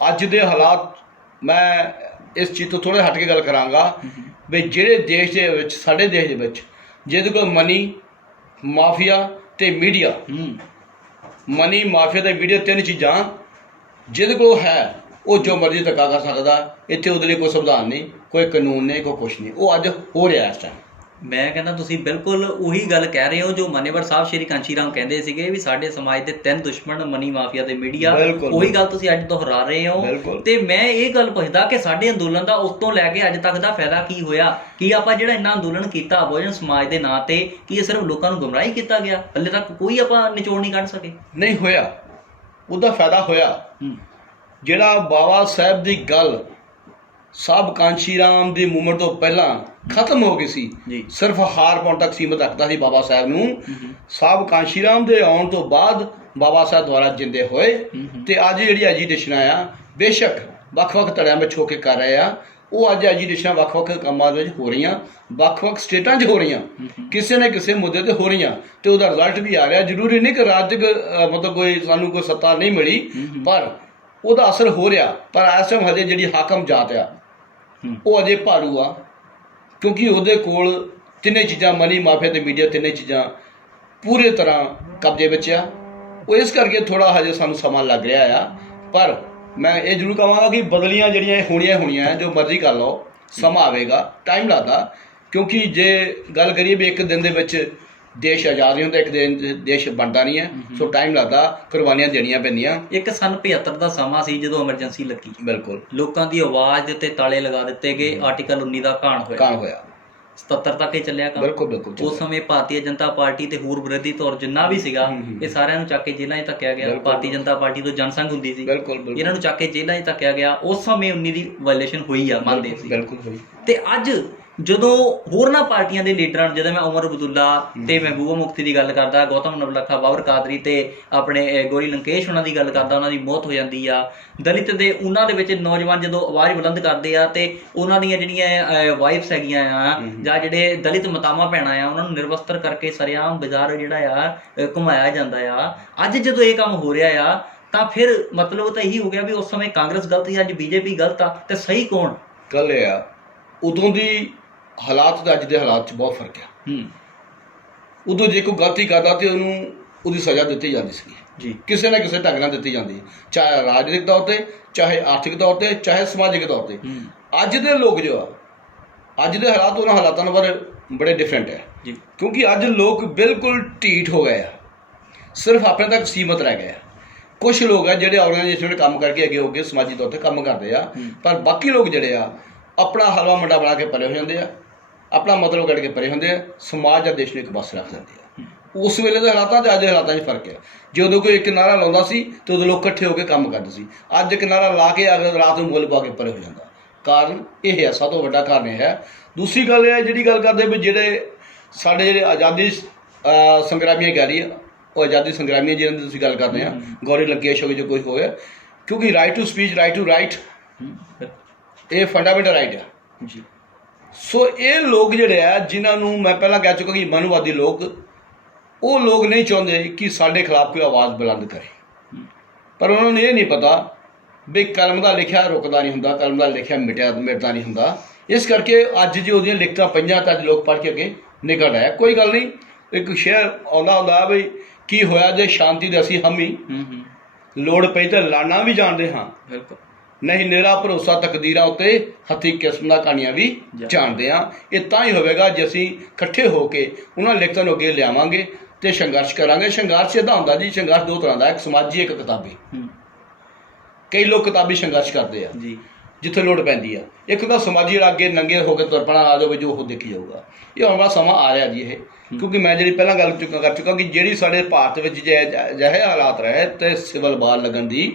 ਅੱਜ ਦੇ ਹਾਲਾਤ, ਮੈਂ ਇਸ ਚੀਜ਼ ਤੋਂ ਥੋੜ੍ਹਾ ਹਟ ਕੇ ਗੱਲ ਕਰਾਂਗਾ ਵੀ ਜਿਹੜੇ ਦੇਸ਼ ਦੇ ਵਿੱਚ, ਸਾਡੇ ਦੇਸ਼ ਦੇ ਵਿੱਚ, ਜਿਹਦੇ ਕੋਲ ਮਨੀ, ਮਾਫੀਆ ਤੇ ਮੀਡੀਆ, ਮਨੀ, ਮਾਫੀਆ ਤੇ ਮੀਡੀਆ, 3 ਚੀਜ਼ਾਂ ਜਿਹਦੇ ਕੋਲ ਹੈ, ਉਹ ਜੋ ਮਰਜ਼ੀ ਧੱਕਾ ਕਰ ਸਕਦਾ। ਇੱਥੇ ਉਹਦੇ ਲਈ ਕੋਈ ਸੰਵਿਧਾਨ ਨਹੀਂ, ਕੋਈ ਕਾਨੂੰਨ ਨਹੀਂ, ਕੋਈ ਕੁਛ ਨਹੀਂ। ਉਹ ਅੱਜ ਹੋ ਰਿਹਾ ਇਸ ਟਾਈਮ। ਮੈਂ ਕਹਿੰਦਾ ਤੁਸੀਂ ਬਿਲਕੁਲ ਉਹੀ ਗੱਲ ਕਹਿ ਰਹੇ ਹੋ ਜੋ ਮਾਨੇਵਰ ਸਾਹਿਬ ਸ਼੍ਰੀ ਕਾਂਸ਼ੀ ਰਾਮ ਕਹਿੰਦੇ ਸੀਗੇ ਵੀ ਸਾਡੇ ਸਮਾਜ ਦੇ 3 ਦੁਸ਼ਮਣ, ਮਨੀ, ਮਾਫੀਆ ਤੇ ਮੀਡੀਆ। ਉਹੀ ਗੱਲ ਤੁਸੀਂ ਅੱਜ ਦੁਹਰਾ ਰਹੇ ਹੋ। ਤੇ ਮੈਂ ਇਹ ਗੱਲ ਪੁੱਛਦਾ ਕਿ ਸਾਡੇ ਅੰਦੋਲਨ ਦਾ ਉਸ ਤੋਂ ਲੈ ਕੇ ਅੱਜ ਤੱਕ ਦਾ ਫਾਇਦਾ ਕੀ ਹੋਇਆ? ਕੀ ਆਪਾਂ ਜਿਹੜਾ ਇੰਨਾ ਅੰਦੋਲਨ ਕੀਤਾ ਬਹੁਜਨ ਸਮਾਜ ਦੇ ਨਾਂ ਤੇ, ਕੀ ਇਹ ਸਿਰਫ ਲੋਕਾਂ ਨੂੰ ਗੁੰਮਰਾਹ ਕੀਤਾ ਗਿਆ? ਹਲੇ ਤੱਕ ਕੋਈ ਆਪਾਂ ਨਿਚੋੜ ਨਹੀਂ ਕੱਢ ਸਕੇ? ਨਹੀਂ ਹੋਇਆ, ਉਹਦਾ ਫਾਇਦਾ ਹੋਇਆ। ਜਿਹੜਾ ਬਾਬਾ ਸਾਹਿਬ ਦੀ ਗੱਲ ਸਾਹਿਬ ਕਾਂਸ਼ੀ ਰਾਮ ਦੀ ਮੂਵਮੈਂਟ ਤੋਂ ਪਹਿਲਾਂ ਖਤਮ ਹੋ ਗਈ ਸੀ, ਸਿਰਫ ਹਾਰ ਪਾਉਣ ਤੱਕ ਸੀਮਤ ਰੱਖਦਾ ਸੀ ਬਾਬਾ ਸਾਹਿਬ ਨੂੰ। ਸਾਹਿਬ ਕਾਂਸ਼ੀ ਰਾਮ ਦੇ ਆਉਣ ਤੋਂ ਬਾਅਦ ਬਾਬਾ ਸਾਹਿਬ ਦੁਆਰਾ ਜਿੰਦੇ ਹੋਏ ਤੇ ਅੱਜ ਜਿਹੜੀ ਐਜੀਟੇਸ਼ਨਾਂ ਆ, ਬੇਸ਼ੱਕ ਵੱਖ-ਵੱਖ ਧੜਿਆਂ ਵਿੱਚ ਹੋ ਕੇ ਕਰ ਰਹੇ ਆ, ਉਹ ਅੱਜ ਐਜੀਟੇਸ਼ਨਾਂ ਵੱਖ-ਵੱਖ ਕੰਮਾਂ ਦੇ ਵਿੱਚ ਹੋ ਰਹੀਆਂ, ਵੱਖ-ਵੱਖ ਸਟੇਟਾਂ 'ਚ ਹੋ ਰਹੀਆਂ, ਕਿਸੇ ਨਾ ਕਿਸੇ ਮੁੱਦੇ ਤੇ ਹੋ ਰਹੀਆਂ, ਤੇ ਉਹਦਾ ਰਿਜ਼ਲਟ ਵੀ ਆ ਰਿਹਾ। ਜ਼ਰੂਰੀ ਨਹੀਂ ਕਿ ਰਾਜਨੀਤਿਕ ਮਤਲਬ ਕੋਈ ਸਾਨੂੰ ਕੋਈ ਸੱਤਾ ਨਹੀਂ ਮਿਲੀ, ਪਰ ਉਹਦਾ ਅਸਰ ਹੋ ਰਿਹਾ। ਪਰ ਇਸ ਟਾਈਮ ਹਜੇ ਜਿਹੜੀ ਹਾਕਮ ਜਾਤ ਆ, ਉਹ ਅਜੇ ਭਾਰੂ ਆ, ਕਿਉਂਕਿ ਉਹਦੇ ਕੋਲ 3 ਚੀਜ਼ਾਂ, ਮਨੀ, ਮਾਫੀਆ ਤੇ ਮੀਡੀਆ, 3 ਚੀਜ਼ਾਂ ਪੂਰੇ ਤਰ੍ਹਾਂ ਕਬਜ਼ੇ ਵਿੱਚ ਆ। ਉਹ ਇਸ ਕਰਕੇ ਥੋੜ੍ਹਾ ਹਜੇ ਸਾਨੂੰ ਸਮਾਂ ਲੱਗ ਰਿਹਾ ਆ। ਪਰ ਮੈਂ ਇਹ ਜ਼ਰੂਰ ਕਹਾਂਗਾ ਕਿ ਬਦਲੀਆਂ ਜਿਹੜੀਆਂ ਇਹ ਹੋਣੀਆਂ, ਜੋ ਮਰਜ਼ੀ ਕਰ ਲਓ, ਸਮਾਂ ਆਵੇਗਾ, ਟਾਈਮ ਲੱਗਦਾ। ਕਿਉਂਕਿ ਜੇ ਗੱਲ ਕਰੀਏ ਵੀ ਇੱਕ ਦਿਨ ਦੇ ਵਿੱਚ ਦੇਸ਼ ਆਜ਼ਾਦ ਨਹੀਂ ਹੁੰਦਾ, ਇੱਕ ਦਿਨ ਦੇਸ਼ ਬਣਦਾ ਨਹੀਂ ਹੈ। ਸੋ ਟਾਈਮ ਲੱਗਦਾ, ਕੁਰਬਾਨੀਆਂ ਦੇਣੀਆਂ ਪੈਂਦੀਆਂ। ਇੱਕ ਸੰਨ 75 ਦਾ ਸਮਾਂ ਸੀ ਜਦੋਂ ਐਮਰਜੈਂਸੀ ਲੱਗੀ। ਬਿਲਕੁਲ, ਲੋਕਾਂ ਦੀ ਆਵਾਜ਼ ਦੇ ਉੱਤੇ ਤਾਲੇ ਲਗਾ ਦਿੱਤੇ ਗਏ, ਆਰਟੀਕਲ 19 ਦਾ ਘਾਣ ਹੋਇਆ। 77 ਤੱਕ ਇਹ ਚੱਲਿਆ ਕੰਮ। ਬਿਲਕੁਲ। ਉਸ ਸਮੇਂ ਭਾਰਤੀ ਜਨਤਾ ਪਾਰਟੀ ਤੇ ਹੋਰ ਵਿਰੋਧੀ ਧਿਰ ਜਿੰਨਾ ਵੀ ਸੀਗਾ, ਇਹ ਸਾਰਿਆਂ ਨੂੰ ਚੱਕ ਕੇ ਜੇਲ੍ਹਾਂ 'ਚ ਧੱਕਿਆ ਗਿਆ। ਭਾਰਤੀ ਜਨਤਾ ਪਾਰਟੀ ਤੋਂ ਜਨਸੰਘ ਹੁੰਦੀ ਸੀ, ਇਹਨਾਂ ਨੂੰ ਚੱਕ ਕੇ ਜੇਲ੍ਹਾਂ 'ਚ ਧੱਕਿਆ ਗਿਆ। ਉਸ ਸਮੇਂ 19 ਦੀ ਵਾਇਲੇਸ਼ਨ ਹੋਈ ਆ, ਮੰਨਦੇ ਸੀ। ਬਿਲਕੁਲ। ਤੇ ਅੱਜ ਜਦੋਂ ਹੋਰਨਾਂ ਪਾਰਟੀਆਂ ਦੇ ਲੀਡਰਾਂ, ਜਦੋਂ ਮੈਂ ਉਮਰ ਅਬਦੁੱਲਾ ਤੇ ਮਹਿਬੂਬਾ ਮੁਫਤੀ ਦੀ ਗੱਲ ਕਰਦਾ, ਗੌਤਮ ਨਵਲਖਾ, ਬਾਬਰ ਕਾਦਰੀ ਤੇ ਆਪਣੇ ਗੌਰੀ ਲੰਕੇਸ਼ ਉਹਨਾਂ ਦੀ ਗੱਲ ਕਰਦਾ, ਉਹਨਾਂ ਦੀ ਮੌਤ ਹੋ ਜਾਂਦੀ ਆ। ਦਲਿਤ ਦੇ ਉਹਨਾਂ ਦੇ ਵਿੱਚ ਨੌਜਵਾਨ ਜਦੋਂ ਆਵਾਜ਼ ਬੁਲੰਦ ਕਰਦੇ ਆ ਤੇ ਉਹਨਾਂ ਦੀਆਂ ਜਿਹੜੀਆਂ ਵਾਈਫਸ ਹੈਗੀਆਂ ਆ, ਜਾਂ ਜਿਹੜੇ ਦਲਿਤ ਮਾਤਾਵਾਂ ਭੈਣਾਂ ਆ, ਉਹਨਾਂ ਨੂੰ ਨਿਰਵਸਤਰ ਕਰਕੇ ਸਰੇਆਮ ਬਾਜ਼ਾਰ ਜਿਹੜਾ ਆ ਘੁਮਾਇਆ ਜਾਂਦਾ ਆ। ਅੱਜ ਜਦੋਂ ਇਹ ਕੰਮ ਹੋ ਰਿਹਾ ਆ ਤਾਂ ਫਿਰ ਮਤਲਬ ਤਾਂ ਇਹੀ ਹੋ ਗਿਆ ਵੀ ਉਸ ਸਮੇਂ ਕਾਂਗਰਸ ਗਲਤ ਸੀ, ਅੱਜ ਬੀਜੇਪੀ ਗਲਤ ਆ। ਤੇ ਸਹੀ ਕੌਣ? ਗੱਲ ਇਹ ਆ, ਉਦੋਂ ਦੀ ਹਾਲਾਤ ਤੇ ਅੱਜ ਦੇ ਹਾਲਾਤ 'ਚ ਬਹੁਤ ਫਰਕ ਆ। ਉਦੋਂ ਜੇ ਕੋਈ ਗਲਤੀ ਕਰਦਾ ਤੇ ਉਹਦੀ ਸਜ਼ਾ ਦਿੱਤੀ ਜਾਂਦੀ ਸੀ ਜੀ, ਕਿਸੇ ਨਾ ਕਿਸੇ ਢੰਗ ਨਾਲ ਦਿੱਤੀ ਜਾਂਦੀ, ਚਾਹੇ ਰਾਜਨੀਤਿਕ ਤੌਰ ਤੇ, ਚਾਹੇ ਆਰਥਿਕ ਤੌਰ ਤੇ, ਚਾਹੇ ਸਮਾਜਿਕ ਤੌਰ ਤੇ। ਅੱਜ ਦੇ ਲੋਕ ਜੋ ਆ, ਅੱਜ ਦੇ ਹਾਲਾਤ ਉਹਨਾਂ ਹਾਲਾਤਾਂ ਨਾਲ ਬੜੇ ਡਿਫਰੈਂਟ ਹੈ। ਕਿਉਂਕਿ ਅੱਜ ਲੋਕ ਬਿਲਕੁਲ ਢੀਠ ਹੋ ਗਏ ਆ, ਸਿਰਫ ਆਪਣੇ ਤੱਕ ਸੀਮਤ ਰਹਿ ਗਏ ਆ। ਕੁਛ ਲੋਕ ਆ ਜਿਹੜੇ ਆਰਗੇਨਾਈਜੇਸ਼ਨ ਵਿੱਚ ਕੰਮ ਕਰਕੇ ਅੱਗੇ ਹੋ ਕੇ ਸਮਾਜੀ ਤੌਰ ਤੇ ਕੰਮ ਕਰਦੇ ਆ, ਪਰ ਬਾਕੀ ਲੋਕ ਜਿਹੜੇ ਆ ਆਪਣਾ ਹਲਵਾ ਮੰਡਾ ਬਣਾ ਕੇ ਪਰੇ ਹੋ ਜਾਂਦੇ ਆ, ਆਪਣਾ ਮਤਲਬ ਕੱਢ ਕੇ ਪਰੇ ਹੁੰਦੇ ਆ, ਸਮਾਜ ਜਾਂ ਦੇਸ਼ ਨੂੰ ਇੱਕ ਪਾਸੇ ਰੱਖ ਦਿੰਦੇ ਆ। ਉਸ ਵੇਲੇ ਦੇ ਹਾਲਾਤਾਂ ਤੇ ਅੱਜ ਦੇ ਹਾਲਾਤਾਂ 'ਚ ਫਰਕ ਹੈ। ਜੇ ਉਦੋਂ ਕੋਈ ਇੱਕ ਨਾਰਾ ਲਾਉਂਦਾ ਸੀ ਤੇ ਉਦੋਂ ਲੋਕ ਇਕੱਠੇ ਹੋ ਕੇ ਕੰਮ ਕਰਦੇ ਸੀ। ਅੱਜ ਇੱਕ ਨਾਰਾ ਲਾ ਕੇ ਅਗਲੇ ਰਾਤ ਨੂੰ ਮੁੱਲ ਪਾ ਕੇ ਪਰੇ ਹੋ ਜਾਂਦਾ। ਕਾਰਨ ਇਹ ਹੈ, ਸਭ ਤੋਂ ਵੱਡਾ ਕਾਰਨ ਇਹ ਹੈ। ਦੂਸਰੀ ਗੱਲ ਇਹ ਹੈ, ਜਿਹੜੀ ਗੱਲ ਕਰਦੇ ਵੀ ਜਿਹੜੇ ਸਾਡੇ ਆਜ਼ਾਦੀ ਸੰਗਰਾਮੀਆਂ ਕਹਿ ਰਹੀ ਆ, ਉਹ ਆਜ਼ਾਦੀ ਸੰਗਰਾਮੀਆਂ ਜਿਹਨਾਂ ਦੀ ਤੁਸੀਂ ਗੱਲ ਕਰਦੇ ਆ, ਗੌਰੀ ਲੰਕੇਸ਼ ਹੋ ਗਏ, ਜੋ ਕੋਈ ਹੋਇਆ, ਕਿਉਂਕਿ right to speech, right to right, ਇਹ ਫੰਡਾਮੈਂਟਲ ਰਾਈਟ ਆ ਜੀ। ਸੋ ਇਹ ਲੋਕ ਜਿਹੜੇ ਆ, ਜਿਨ੍ਹਾਂ ਨੂੰ ਮੈਂ ਪਹਿਲਾਂ ਕਹਿ ਚੁੱਕਾ ਕਿ ਮਨੁਵਾਦੀ ਲੋਕ, ਉਹ ਲੋਕ ਨਹੀਂ ਚਾਹੁੰਦੇ ਕਿ ਸਾਡੇ ਖਿਲਾਫ ਕੋਈ ਆਵਾਜ਼ ਬੁਲੰਦ ਕਰੇ। ਪਰ ਉਹਨਾਂ ਨੂੰ ਇਹ ਨਹੀਂ ਪਤਾ ਵੀ ਕਲਮ ਦਾ ਲਿਖਿਆ ਰੁਕਦਾ ਨਹੀਂ ਹੁੰਦਾ, ਕਲਮ ਦਾ ਲਿਖਿਆ ਮਿਟਦਾ ਨਹੀਂ ਹੁੰਦਾ। ਇਸ ਕਰਕੇ ਅੱਜ ਜੇ ਉਹਦੀਆਂ ਲਿਖਤਾਂ ਪਈਆਂ ਤਾਂ ਅੱਜ ਲੋਕ ਪੜ੍ਹ ਕੇ ਅੱਗੇ ਨਿਕਲ ਰਹੇ। ਕੋਈ ਗੱਲ ਨਹੀਂ, ਇੱਕ ਸ਼ੇਰ ਆਉਂਦਾ ਹੁੰਦਾ ਬਈ ਕੀ ਹੋਇਆ ਜੇ ਸ਼ਾਂਤੀ ਦੇ ਅਸੀਂ ਹਮੀ, ਲੋੜ ਪਈ ਤਾਂ ਲੜਨਾ ਵੀ ਜਾਣਦੇ ਹਾਂ, ਬਿਲਕੁਲ ਨਹੀਂ ਨਿਰਾ ਭਰੋਸਾ ਤਕਦੀਰਾਂ ਉੱਤੇ, ਹੱਥੀਂ ਕਿਸਮਤਾਂ ਕਹਾਣੀਆਂ ਵੀ ਜਾਣਦੇ ਹਾਂ। ਇਹ ਤਾਂ ਹੀ ਹੋਵੇਗਾ ਜੇ ਅਸੀਂ ਇਕੱਠੇ ਹੋ ਕੇ ਉਹਨਾਂ ਲਿਖਤਾਂ ਨੂੰ ਅੱਗੇ ਲਿਆਵਾਂਗੇ ਤੇ ਸੰਘਰਸ਼ ਕਰਾਂਗੇ। ਸੰਘਰਸ਼ ਇੱਦਾਂ ਹੁੰਦਾ ਜੀ, ਸੰਘਰਸ਼ ਦੋ ਤਰ੍ਹਾਂ ਦਾ, ਇੱਕ ਸਮਾਜੀ, ਇੱਕ ਕਿਤਾਬੀ। ਕਈ ਲੋਕ ਕਿਤਾਬੀ ਸੰਘਰਸ਼ ਕਰਦੇ ਆ ਜੀ, ਜਿੱਥੇ ਲੋੜ ਪੈਂਦੀ ਆ। ਇੱਕ ਤਾਂ ਸਮਾਜੀ ਜਿਹੜਾ ਅੱਗੇ ਨੰਗੇ ਹੋ ਕੇ ਤੁਰ ਪੈਣਾ, ਆ ਜਾਓ ਜੋ ਉਹ ਦੇਖੀ ਜਾਊਗਾ। ਇਹ ਆਉਣ ਵਾਲਾ ਸਮਾਂ ਆ ਰਿਹਾ ਜੀ ਇਹ, ਕਿਉਂਕਿ ਮੈਂ ਜਿਹੜੀ ਪਹਿਲਾਂ ਗੱਲ ਕਰ ਚੁੱਕਾ ਕਿ ਜਿਹੜੀ ਸਾਡੇ ਭਾਰਤ ਵਿੱਚ ਅਜਿਹੇ ਹਾਲਾਤ ਰਹੇ ਤੇ ਸਿਵਲ ਵਾਰ ਲੱਗਣ ਦੀ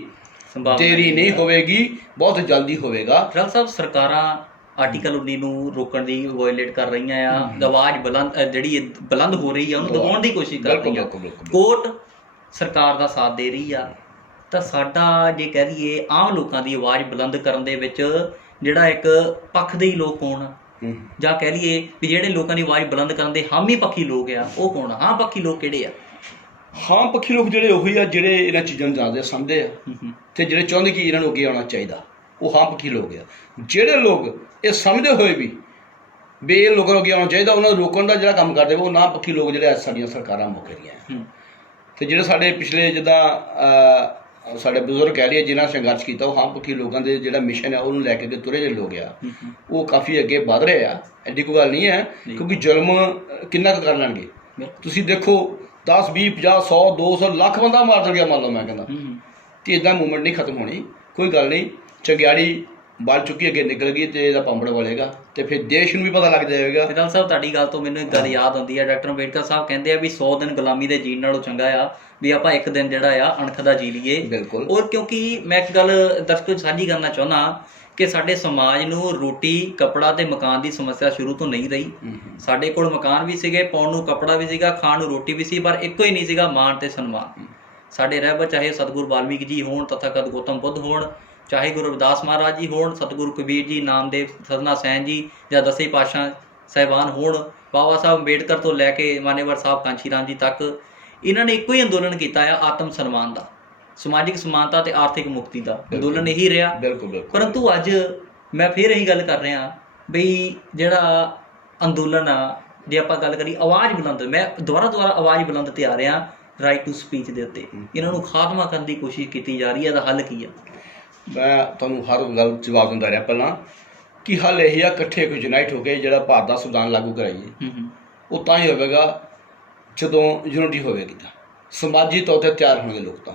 ਦੇਰੀ ਨਹੀਂ ਹੋਵੇਗੀ, ਬਹੁਤ ਜਲਦੀ ਹੋਵੇਗਾ। ਖਿਆਲ ਸਾਹਿਬ ਸਰਕਾਰਾਂ ਆਰਟੀਕਲ 19 ਨੂੰ ਰੋਕਣ ਦੀ ਵਾਇਲੇਟ ਕਰ ਰਹੀਆਂ ਆ, ਆਵਾਜ਼ ਜਿਹੜੀ ਬੁਲੰਦ ਹੋ ਰਹੀ ਆ ਉਹਨੂੰ ਦਬਾਉਣ ਦੀ ਕੋਸ਼ਿਸ਼ ਕਰ ਰਹੀਆਂ। ਕੋਰਟ ਸਰਕਾਰ ਦਾ ਸਾਥ ਦੇ ਰਹੀ ਆ, ਤਾਂ ਸਾਡਾ ਜੇ ਕਹਿ ਦਈਏ ਆਮ ਲੋਕਾਂ ਦੀ ਆਵਾਜ਼ ਬੁਲੰਦ ਕਰਨ ਦੇ ਵਿੱਚ ਜਿਹੜਾ ਇੱਕ ਪੱਖ ਦੇ ਹੀ ਲੋਕ ਕੌਣ ਆ, ਜਾਂ ਕਹਿ ਲਈਏ ਵੀ ਜਿਹੜੇ ਲੋਕਾਂ ਦੀ ਆਵਾਜ਼ ਬੁਲੰਦ ਕਰਨ ਦੇ ਹਾਮੀ ਪੱਖੀ ਲੋਕ ਆ ਉਹ ਕੌਣ ਆ? ਹਾਂ ਪੱਖੀ ਲੋਕ ਕਿਹੜੇ ਆ? ਹਾਂ ਪੱਖੀ ਲੋਕ ਜਿਹੜੇ ਉਹੀ ਆ ਜਿਹੜੇ ਇਹਨਾਂ ਚੀਜ਼ਾਂ ਨੂੰ ਜਾਣਦੇ ਸਮਝਦੇ ਆ ਤੇ ਜਿਹੜੇ ਚਾਹੁੰਦੇ ਕਿ ਇਹਨਾਂ ਨੂੰ ਅੱਗੇ ਆਉਣਾ ਚਾਹੀਦਾ, ਉਹ ਹਾਂ ਪੱਖੀ ਲੋਕ ਆ। ਜਿਹੜੇ ਲੋਕ ਇਹ ਸਮਝਦੇ ਹੋਏ ਵੀ ਇਹ ਲੋਕਾਂ ਨੂੰ ਅੱਗੇ ਆਉਣਾ ਚਾਹੀਦਾ, ਉਹਨਾਂ ਨੂੰ ਰੋਕਣ ਦਾ ਜਿਹੜਾ ਕੰਮ ਕਰਦੇ ਉਹ ਨਾ ਪੱਖੀ ਲੋਕ ਜਿਹੜੇ ਸਾਡੀਆਂ ਸਰਕਾਰਾਂ ਮੌਕੇ ਦੀਆਂ। ਤੇ ਜਿਹੜੇ ਸਾਡੇ ਪਿਛਲੇ ਜਿੱਦਾਂ ਸਾਡੇ ਬਜ਼ੁਰਗ ਕਹਿ ਲਈਏ ਜਿਨ੍ਹਾਂ ਸੰਘਰਸ਼ ਕੀਤਾ, ਉਹ ਹਾਂ ਪੱਖੀ ਲੋਕਾਂ ਦੇ ਜਿਹੜਾ ਮਿਸ਼ਨ ਹੈ ਉਹਨੂੰ ਲੈ ਕੇ ਅੱਗੇ ਤੁਰੇ ਜਿਹੜੇ ਲੋਕ ਆ ਉਹ ਕਾਫੀ ਅੱਗੇ ਵੱਧ ਰਹੇ ਆ। ਐਡੀ ਕੋਈ ਗੱਲ ਨਹੀਂ ਹੈ, ਕਿਉਂਕਿ ਜ਼ੁਲਮ ਕਿੰਨਾ ਕੁ ਕਰ ਲੈਣਗੇ। ਤੁਸੀਂ ਦੇਖੋ 10 20 50 100 200 ਲੱਖ ਬੰਦਾ ਮਾਰ ਦੇਣਗੇ ਮੰਨ ਲਓ, ਮੈਂ ਕਹਿੰਦਾ ਕਿ ਇੱਦਾਂ ਮੂਵਮੈਂਟ ਨਹੀਂ ਖਤਮ ਹੋਣੀ। ਕੋਈ ਗੱਲ ਨਹੀਂ, ਚੰਗਿਆੜੀ ਬਲ ਚੁੱਕੀ ਅੱਗੇ ਨਿਕਲ ਗਈ ਤੇ ਇਹਦਾ ਪੰਬੜ ਵਲੇਗਾ ਤੇ ਫਿਰ ਦੇਸ਼ ਨੂੰ ਵੀ ਪਤਾ ਲੱਗ ਜਾਏਗਾ। ਫਿਲਹਾਲ ਸਾਹਿਬ ਤੁਹਾਡੀ ਗੱਲ ਤੋਂ ਮੈਨੂੰ ਇੱਕ ਗੱਲ ਯਾਦ ਆਉਂਦੀ ਹੈ, ਡਾਕਟਰ ਅੰਬੇਡਕਰ ਸਾਹਿਬ ਕਹਿੰਦੇ ਆ ਵੀ 100 ਦਿਨ ਗੁਲਾਮੀ ਦੇ ਜੀਣ ਨਾਲੋਂ ਚੰਗਾ ਆ ਵੀ ਆਪਾਂ ਇੱਕ ਦਿਨ ਜਿਹੜਾ ਆ ਅਣਖ ਦਾ ਜੀ ਲਈਏ। ਬਿਲਕੁਲ। ਔਰ ਕਿਉਂਕਿ ਮੈਂ ਇੱਕ ਗੱਲ ਦਰਸ਼ਕਾਂ ਨੂੰ ਸਾਂਝੀ ਕਰਨਾ ਚਾਹੁੰਦਾ ਕਿ ਸਾਡੇ ਸਮਾਜ ਨੂੰ ਰੋਟੀ ਕੱਪੜਾ ਤੇ ਮਕਾਨ ਦੀ ਸਮੱਸਿਆ ਸ਼ੁਰੂ ਤੋਂ ਨਹੀਂ ਰਹੀ। ਸਾਡੇ ਕੋਲ ਮਕਾਨ ਵੀ ਸੀਗੇ, ਪਾਉਣ ਨੂੰ ਕੱਪੜਾ ਵੀ ਸੀਗਾ, ਖਾਣ ਨੂੰ ਰੋਟੀ ਵੀ ਸੀ, ਪਰ ਇੱਕੋ ਹੀ ਨਹੀਂ ਸੀਗਾ ਮਾਣ ਤੇ ਸਨਮਾਨ। ਸਾਡੇ ਰਹਿਬਰ ਚਾਹੇ ਸਤਿਗੁਰੂ ਵਾਲਮੀਕ ਜੀ ਹੋਣ, ਤਥਾਗਤ ਗੌਤਮ ਬੁੱਧ ਹੋਣ, ਚਾਹੇ ਗੁਰੂ ਰਵਿਦਾਸ ਮਹਾਰਾਜ ਜੀ ਹੋਣ, ਸਤਿਗੁਰੂ ਕਬੀਰ ਜੀ, ਨਾਮਦੇਵ, ਸਤਨਾ ਸੈਨ ਜੀ ਜਾਂ ਦਸੇ ਪਾਤਸ਼ਾਹ ਸਾਹਿਬਾਨ ਹੋਣ, ਬਾਬਾ ਸਾਹਿਬ ਅੰਬੇਡਕਰ ਤੋਂ ਲੈ ਕੇ ਮਾਨੇਵਰ ਸਾਹਿਬ ਕਾਂਸ਼ੀ ਰਾਮ ਜੀ ਤੱਕ, ਇਹਨਾਂ ਨੇ ਇੱਕੋ ਹੀ ਅੰਦੋਲਨ ਕੀਤਾ ਆ, ਆਤਮ ਸਨਮਾਨ ਦਾ, ਸਮਾਜਿਕ ਸਮਾਨਤਾ ਤੇ ਆਰਥਿਕ ਮੁਕਤੀ ਦਾ ਅੰਦੋਲਨ ਇਹੀ ਰਿਹਾ। ਬਿਲਕੁਲ। ਪਰੰਤੂ ਅੱਜ ਮੈਂ ਫਿਰ ਇਹੀ ਗੱਲ ਕਰ ਰਿਹਾ ਬਈ ਜਿਹੜਾ ਅੰਦੋਲਨ ਆ, ਜੇ ਆਪਾਂ ਗੱਲ ਕਰੀ ਆਵਾਜ਼ ਬੁਲੰਦ, ਮੈਂ ਦੁਬਾਰਾ ਆਵਾਜ਼ ਬੁਲੰਦ ਤੇ ਆ ਰਿਹਾ ਰਾਈਟ ਟੂ ਸਪੀਚ ਦੇ ਉੱਤੇ, ਇਹਨਾਂ ਨੂੰ ਖਾਤਮਾ ਕਰਨ ਦੀ ਕੋਸ਼ਿਸ਼ ਕੀਤੀ ਜਾ ਰਹੀ ਹੈ। ਇਹਦਾ ਹੱਲ ਕੀ ਆ? ਮੈਂ ਤੁਹਾਨੂੰ ਹਰ ਗੱਲ ਜਵਾਬ ਦਿੰਦਾ ਰਿਹਾ ਪਹਿਲਾਂ ਕਿ ਹੱਲ ਇਹ ਆ, ਇਕੱਠੇ ਯੂਨਾਈਟ ਹੋ ਕੇ ਜਿਹੜਾ ਭਾਰਤ ਦਾ ਸੰਵਿਧਾਨ ਲਾਗੂ ਕਰਾਈਏ। ਉਹ ਤਾਂ ਹੀ ਹੋਵੇਗਾ ਜਦੋਂ ਯੂਨਿਟੀ ਹੋਵੇਗੀ, ਤਾਂ ਸਮਾਜੀ ਤੌਰ 'ਤੇ ਤਿਆਰ ਹੋਣਗੇ ਲੋਕ, ਤਾਂ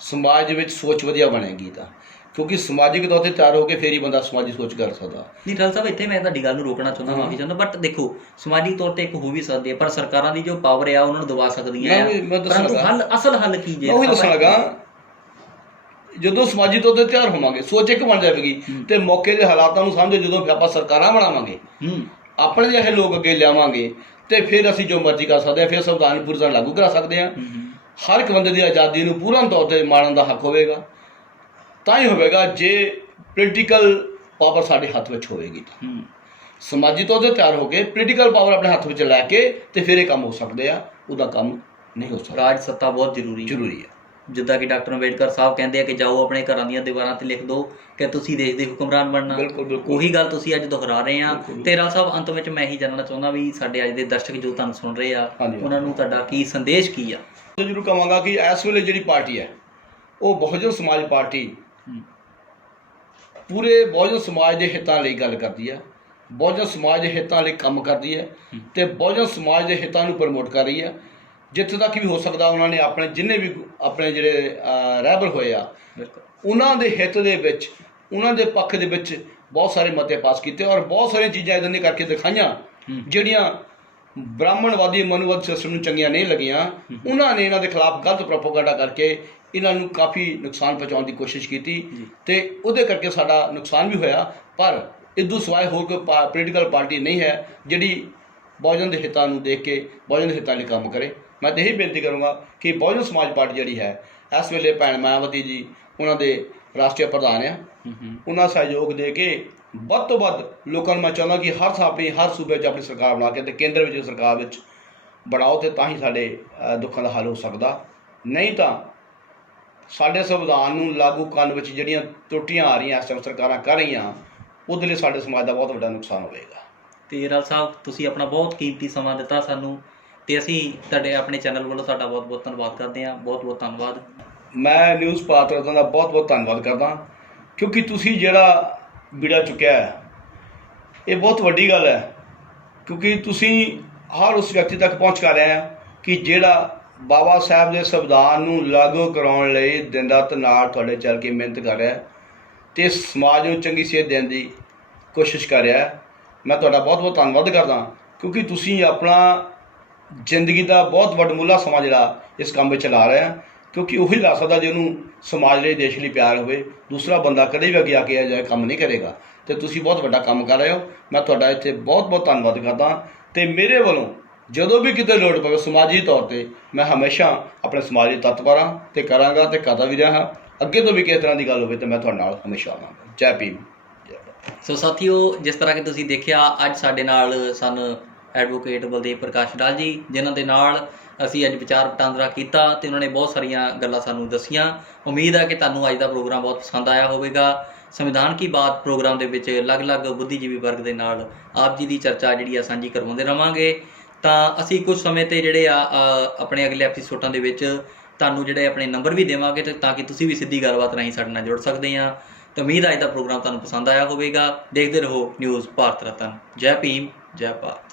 ਸਮਾਜ ਦੇ ਵਿੱਚ ਸੋਚ ਵਧੀਆ ਬਣੇਗੀ, ਤਾਂ ਕਿਉਂਕਿ ਸਮਾਜਿਕ ਤੌਰ 'ਤੇ ਤਿਆਰ ਹੋ ਕੇ ਫਿਰ ਹੀ ਬੰਦਾ ਸਮਾਜੀ ਸੋਚ ਕਰ ਸਕਦਾ। ਨਹੀਂ ਠਾਲ ਸਾਹਿਬ, ਇੱਥੇ ਮੈਂ ਤੁਹਾਡੀ ਗੱਲ ਨੂੰ ਰੋਕਣਾ ਚਾਹੁੰਦਾ, ਮਾਫੀ ਚਾਹੁੰਦਾ, ਬਟ ਦੇਖੋ ਸਮਾਜਿਕ ਤੌਰ 'ਤੇ ਇੱਕ ਹੋ ਵੀ ਸਕਦੀ ਹੈ, ਪਰ ਸਰਕਾਰਾਂ ਦੀ ਜੋ ਪਾਵਰ ਆ ਉਹਨਾਂ ਨੂੰ ਦਬਾ ਸਕਦੀਆਂ, ਪਰੰਤੂ ਅਸਲ ਹੱਲ ਕੀ ਜੇ? ਉਹੀ ਦੱਸਣ ਲੱਗਾ, ਜਦੋਂ ਸਮਾਜੀ ਤੌਰ 'ਤੇ ਤਿਆਰ ਹੋਵਾਂਗੇ, ਸੋਚ ਇੱਕ ਬਣ ਜਾਵੇਗੀ ਤੇ ਮੌਕੇ ਦੇ ਹਾਲਾਤਾਂ ਨੂੰ ਸਮਝੇ ਜਦੋਂ ਆਪਾਂ ਸਰਕਾਰਾਂ ਬਣਾਵਾਂਗੇ, ਆਪਣੇ ਜਿਹੇ ਲੋਕ ਅੱਗੇ ਲਿਆਵਾਂਗੇ ਤੇ ਫਿਰ ਅਸੀਂ ਜੋ ਮਰਜ਼ੀ ਕਰ ਸਕਦੇ ਹਾਂ, ਫਿਰ ਸੰਵਿਧਾਨ ਨੂੰ ਪੂਰੀ ਤਰ੍ਹਾਂ ਲਾਗੂ ਕਰਾ ਸਕਦੇ ਹਾਂ। ਹਰ ਇੱਕ ਬੰਦੇ ਦੀ ਆਜ਼ਾਦੀ ਨੂੰ ਪੂਰਨ ਤੌਰ 'ਤੇ ਮਾਣਨ ਦਾ ਹੱਕ ਹੋਵੇਗਾ। ਤਾਂ ਹੀ ਹੋਵੇਗਾ ਜੇ ਪੋਲੀਟੀਕਲ ਪਾਵਰ ਸਾਡੇ ਹੱਥ ਵਿੱਚ ਹੋਵੇਗੀ, ਤਾਂ ਸਮਾਜੀ ਤੌਰ 'ਤੇ ਤਿਆਰ ਹੋ ਕੇ ਪੋਲੀਟੀਕਲ ਪਾਵਰ ਆਪਣੇ ਹੱਥ ਵਿੱਚ ਲੈ ਕੇ ਤੇ ਫਿਰ ਇਹ ਕੰਮ ਹੋ ਸਕਦੇ ਆ। ਉਹਦਾ ਕੰਮ ਨਹੀਂ ਹੋ ਸਕਦਾ। ਰਾਜ ਸੱਤਾ ਬਹੁਤ ਜ਼ਰੂਰੀ ਹੈ। ਜਿੱਦਾਂ ਕਿ ਡਾਕਟਰ ਅੰਬੇਡਕਰ ਸਾਹਿਬ ਕਹਿੰਦੇ ਆ ਕਿ ਜਾਓ ਆਪਣੇ ਘਰਾਂ ਦੀਆਂ ਦੀਵਾਰਾਂ 'ਤੇ ਲਿਖ ਦਿਓ ਕਿ ਤੁਸੀਂ ਦੇਸ਼ ਦੇ ਹੁਕਮਰਾਨ ਬਣਨਾ। ਉਹੀ ਗੱਲ ਤੁਸੀਂ ਅੱਜ ਦੁਹਰਾ ਰਹੇ ਆ। ਤੇ ਰਾਜ ਸਾਹਿਬ, ਅੰਤ ਵਿੱਚ ਮੈਂ ਇਹੀ ਜਾਣਨਾ ਚਾਹੁੰਦਾ ਵੀ ਸਾਡੇ ਅੱਜ ਦੇ ਦਰਸ਼ਕ ਜੋ ਤੁਹਾਨੂੰ ਸੁਣ ਰਹੇ ਆ, ਉਹਨਾਂ ਨੂੰ ਤੁਹਾਡਾ ਕੀ ਸੰਦੇਸ਼ ਕੀ ਆ? ਜ਼ਰੂਰ ਕਹਾਂਗਾ ਕਿ ਇਸ ਵੇਲੇ ਜਿਹੜੀ ਪਾਰਟੀ ਹੈ ਉਹ ਬਹੁਜਨ ਸਮਾਜ ਪਾਰਟੀ ਪੂਰੇ ਬਹੁਜਨ ਸਮਾਜ ਦੇ ਹਿੱਤਾਂ ਲਈ ਗੱਲ ਕਰਦੀ ਹੈ, ਬਹੁਜਨ ਸਮਾਜ ਦੇ ਹਿੱਤਾਂ ਲਈ ਕੰਮ ਕਰਦੀ ਹੈ ਤੇ ਬਹੁਜਨ ਸਮਾਜ ਦੇ ਹਿੱਤਾਂ ਨੂੰ ਪ੍ਰਮੋਟ ਕਰ ਰਹੀ ਹੈ। ਜਿੱਥੇ ਤੱਕ ਵੀ ਹੋ ਸਕਦਾ ਉਹਨਾਂ ਨੇ ਆਪਣੇ ਜਿੰਨੇ ਵੀ ਆਪਣੇ ਜਿਹੜੇ ਰਹਿਬਰ ਹੋਏ ਆ, ਉਹਨਾਂ ਦੇ ਹਿੱਤ ਦੇ ਵਿੱਚ, ਉਹਨਾਂ ਦੇ ਪੱਖ ਦੇ ਵਿੱਚ ਬਹੁਤ ਸਾਰੇ ਮਤੇ ਪਾਸ ਕੀਤੇ ਔਰ ਬਹੁਤ ਸਾਰੀਆਂ ਚੀਜ਼ਾਂ ਇੱਦਾਂ ਦੀਆਂ ਕਰਕੇ ਦਿਖਾਈਆਂ ਜਿਹੜੀਆਂ ਬ੍ਰਾਹਮਣਵਾਦੀ ਮਨੂਵਾਦੀ ਸਿਸਟਮ ਨੂੰ ਚੰਗੀਆਂ ਨਹੀਂ ਲੱਗੀਆਂ। ਉਹਨਾਂ ਨੇ ਇਹਨਾਂ ਦੇ ਖਿਲਾਫ ਗਲਤ ਪ੍ਰੋਪੇਗੈਂਡਾ ਕਰਕੇ ਇਹਨਾਂ ਨੂੰ ਕਾਫੀ ਨੁਕਸਾਨ ਪਹੁੰਚਾਉਣ ਦੀ ਕੋਸ਼ਿਸ਼ ਕੀਤੀ ਤੇ ਉਹਦੇ ਕਰਕੇ ਸਾਡਾ ਨੁਕਸਾਨ ਵੀ ਹੋਇਆ। ਪਰ ਇਦੋਂ ਸਿਵਾਏ ਹੋਰ ਕੋਈ ਪੋਲੀਟੀਕਲ ਪਾਰਟੀ ਨਹੀਂ ਹੈ ਜਿਹੜੀ ਬਹੁਜਨ ਦੇ ਹਿੱਤਾਂ ਨੂੰ ਦੇਖ ਕੇ ਬਹੁਜਨ ਦੇ ਹਿੱਤਾਂ ਲਈ ਕੰਮ ਕਰੇ। ਮੈਂ ਤਾਂ ਇਹੀ ਬੇਨਤੀ ਕਰੂੰਗਾ ਕਿ ਬਹੁਜਨ ਸਮਾਜ ਪਾਰਟੀ ਜਿਹੜੀ ਹੈ ਇਸ ਵੇਲੇ ਭੈਣ ਮਾਇਆਵਤੀ ਜੀ ਉਹਨਾਂ ਦੇ ਰਾਸ਼ਟਰੀ ਪ੍ਰਧਾਨ ਆ, ਉਹਨਾਂ ਸਹਿਯੋਗ ਦੇ ਕੇ ਵੱਧ ਤੋਂ ਵੱਧ ਲੋਕਾਂ ਨੂੰ ਮੈਂ ਚਾਹੁੰਦਾ ਕਿ ਹਰ ਥਾਂ 'ਤੇ ਹਰ ਸੂਬੇ 'ਚ ਆਪਣੀ ਸਰਕਾਰ ਬਣਾ ਕੇ ਤੇ ਕੇਂਦਰ ਵਿੱਚ ਸਰਕਾਰ ਵਿੱਚ ਬਣਾਓ ਤੇ ਤਾਂ ਹੀ ਸਾਡੇ ਦੁੱਖਾਂ ਦਾ ਹੱਲ ਹੋ ਸਕਦਾ। ਨਹੀਂ ਤਾਂ ਸਾਡੇ ਸੰਵਿਧਾਨ ਨੂੰ ਲਾਗੂ ਕਰਨ ਵਿੱਚ ਜਿਹੜੀਆਂ ਤਰੁੱਟੀਆਂ ਆ ਰਹੀਆਂ ਇਸ ਟਾਈਮ ਸਰਕਾਰਾਂ ਕਰ ਰਹੀਆਂ, ਉਹਦੇ ਲਈ ਸਾਡੇ ਸਮਾਜ ਦਾ ਬਹੁਤ ਵੱਡਾ ਨੁਕਸਾਨ ਹੋਵੇਗਾ। ਤੇ ਰਾਲ ਸਾਹਿਬ, ਤੁਸੀਂ ਆਪਣਾ ਬਹੁਤ ਕੀਮਤੀ ਸਮਾਂ ਦਿੱਤਾ ਸਾਨੂੰ, ਤੇ ਅਸੀਂ ਤੁਹਾਡੇ ਆਪਣੇ ਚੈਨਲ ਵੱਲੋਂ ਤੁਹਾਡਾ ਬਹੁਤ ਬਹੁਤ ਧੰਨਵਾਦ ਕਰਦੇ ਹਾਂ। ਬਹੁਤ ਬਹੁਤ ਧੰਨਵਾਦ। ਮੈਂ ਨਿਊਜ਼ ਭਾਰਤ ਰਤਨ ਦਾ ਬਹੁਤ ਬਹੁਤ ਧੰਨਵਾਦ ਕਰਦਾ, ਕਿਉਂਕਿ ਤੁਸੀਂ ਜਿਹੜਾ ਬੀੜਾ ਚੁੱਕਿਆ ਹੈ ਇਹ ਬਹੁਤ ਵੱਡੀ ਗੱਲ ਹੈ, ਕਿਉਂਕਿ ਤੁਸੀਂ ਹਰ ਉਸ ਵਿਅਕਤੀ ਤੱਕ ਪਹੁੰਚ ਕਰ ਰਹੇ ਆ ਕਿ ਜਿਹੜਾ ਬਾਬਾ ਸਾਹਿਬ ਦੇ ਸੰਵਿਧਾਨ ਨੂੰ ਲਾਗੂ ਕਰਾਉਣ ਲਈ ਦਿਨ ਰਾਤ ਨਾਲ ਤੁਹਾਡੇ ਚੱਲ ਕੇ ਮਿਹਨਤ ਕਰ ਰਿਹਾ ਅਤੇ ਸਮਾਜ ਨੂੰ ਚੰਗੀ ਸੇਧ ਦੇਣ ਦੀ ਕੋਸ਼ਿਸ਼ ਕਰ ਰਿਹਾ। ਮੈਂ ਤੁਹਾਡਾ ਬਹੁਤ ਬਹੁਤ ਧੰਨਵਾਦ ਕਰਦਾ, ਕਿਉਂਕਿ ਤੁਸੀਂ ਆਪਣਾ ਜ਼ਿੰਦਗੀ ਦਾ ਬਹੁਤ ਵੱਡਮੁੱਲਾ ਸਮਾਂ ਜਿਹੜਾ ਇਸ ਕੰਮ ਵਿੱਚ ਲਾ ਰਹੇ ਆ, ਕਿਉਂਕਿ ਉਹੀ ਲਾ ਸਕਦਾ ਜਿਹਨੂੰ ਸਮਾਜ ਲਈ, ਦੇਸ਼ ਲਈ ਪਿਆਰ ਹੋਵੇ। ਦੂਸਰਾ ਬੰਦਾ ਕਦੇ ਵੀ ਅੱਗੇ ਆ ਕੇ ਇਹ ਜਿਹਾ ਕੰਮ ਨਹੀਂ ਕਰੇਗਾ, ਅਤੇ ਤੁਸੀਂ ਬਹੁਤ ਵੱਡਾ ਕੰਮ ਕਰ ਰਹੇ ਹੋ। ਮੈਂ ਤੁਹਾਡਾ ਇੱਥੇ ਬਹੁਤ ਬਹੁਤ ਧੰਨਵਾਦ ਕਰਦਾ, ਅਤੇ ਮੇਰੇ ਵੱਲੋਂ ਜਦੋਂ ਵੀ ਕਿਤੇ ਲੋੜ ਪਵੇ ਸਮਾਜੀ ਤੌਰ 'ਤੇ ਮੈਂ ਹਮੇਸ਼ਾ ਆਪਣੇ ਸਮਾਜ ਲਈ ਤਤਪਰ ਹਾਂ ਅਤੇ ਕਰਾਂਗਾ ਅਤੇ ਕਰਦਾ ਵੀ ਰਿਹਾ ਹਾਂ। ਅੱਗੇ ਤੋਂ ਵੀ ਕਿਸੇ ਤਰ੍ਹਾਂ ਦੀ ਗੱਲ ਹੋਵੇ ਤਾਂ ਮੈਂ ਤੁਹਾਡੇ ਨਾਲ ਹਮੇਸ਼ਾ ਆਵਾਂਗਾ। ਜੈ ਭੀਮ, ਜੈ ਭਾਰਤ। ਸੋ ਸਾਥੀਓ, ਜਿਸ ਤਰ੍ਹਾਂ ਕਿ ਤੁਸੀਂ ਦੇਖਿਆ, ਅੱਜ ਸਾਡੇ ਨਾਲ ਸਨ ਐਡਵੋਕੇਟ ਬਲਦੇਵ ਪ੍ਰਕਾਸ਼ ਰਾਜ ਜੀ, ਜਿਨ੍ਹਾਂ ਦੇ ਨਾਲ ਅਸੀਂ ਅੱਜ ਵਿਚਾਰ ਵਟਾਂਦਰਾ ਕੀਤਾ ਅਤੇ ਉਹਨਾਂ ਨੇ ਬਹੁਤ ਸਾਰੀਆਂ ਗੱਲਾਂ ਸਾਨੂੰ ਦੱਸੀਆਂ। ਉਮੀਦ ਹੈ ਕਿ ਤੁਹਾਨੂੰ ਅੱਜ ਦਾ ਪ੍ਰੋਗਰਾਮ ਬਹੁਤ ਪਸੰਦ ਆਇਆ ਹੋਵੇਗਾ। ਸੰਵਿਧਾਨ ਕੀ ਬਾਤ ਪ੍ਰੋਗਰਾਮ ਦੇ ਵਿੱਚ ਅਲੱਗ-ਅਲੱਗ ਬੁੱਧੀਜੀਵੀ ਵਰਗ ਦੇ ਨਾਲ ਆਪ ਜੀ ਦੀ ਚਰਚਾ ਜਿਹੜੀ ਆ ਸਾਂਝੀ ਕਰਵਾਉਂਦੇ ਰਹਾਂਗੇ। ਤਾਂ ਅਸੀਂ ਕੁਝ ਸਮੇਂ 'ਤੇ ਜਿਹੜੇ ਆ ਆਪਣੇ ਅਗਲੇ ਐਪੀਸੋਡਾਂ ਦੇ ਵਿੱਚ ਤੁਹਾਨੂੰ ਜਿਹੜੇ ਆਪਣੇ ਨੰਬਰ ਵੀ ਦੇਵਾਂਗੇ, ਤੇ ਤਾਂ ਕਿ ਤੁਸੀਂ ਵੀ ਸਿੱਧੀ ਗੱਲਬਾਤ ਰਾਹੀਂ ਸਾਡੇ ਨਾਲ ਜੁੜ ਸਕਦੇ ਹਾਂ। ਤਾਂ ਉਮੀਦ ਅੱਜ ਦਾ ਪ੍ਰੋਗਰਾਮ ਤੁਹਾਨੂੰ ਪਸੰਦ ਆਇਆ ਹੋਵੇਗਾ। ਦੇਖਦੇ ਰਹੋ ਨਿਊਜ਼ ਭਾਰਤ ਰਤਨ। ਜੈ ਭੀਮ, ਜੈ ਭਾਰਤ।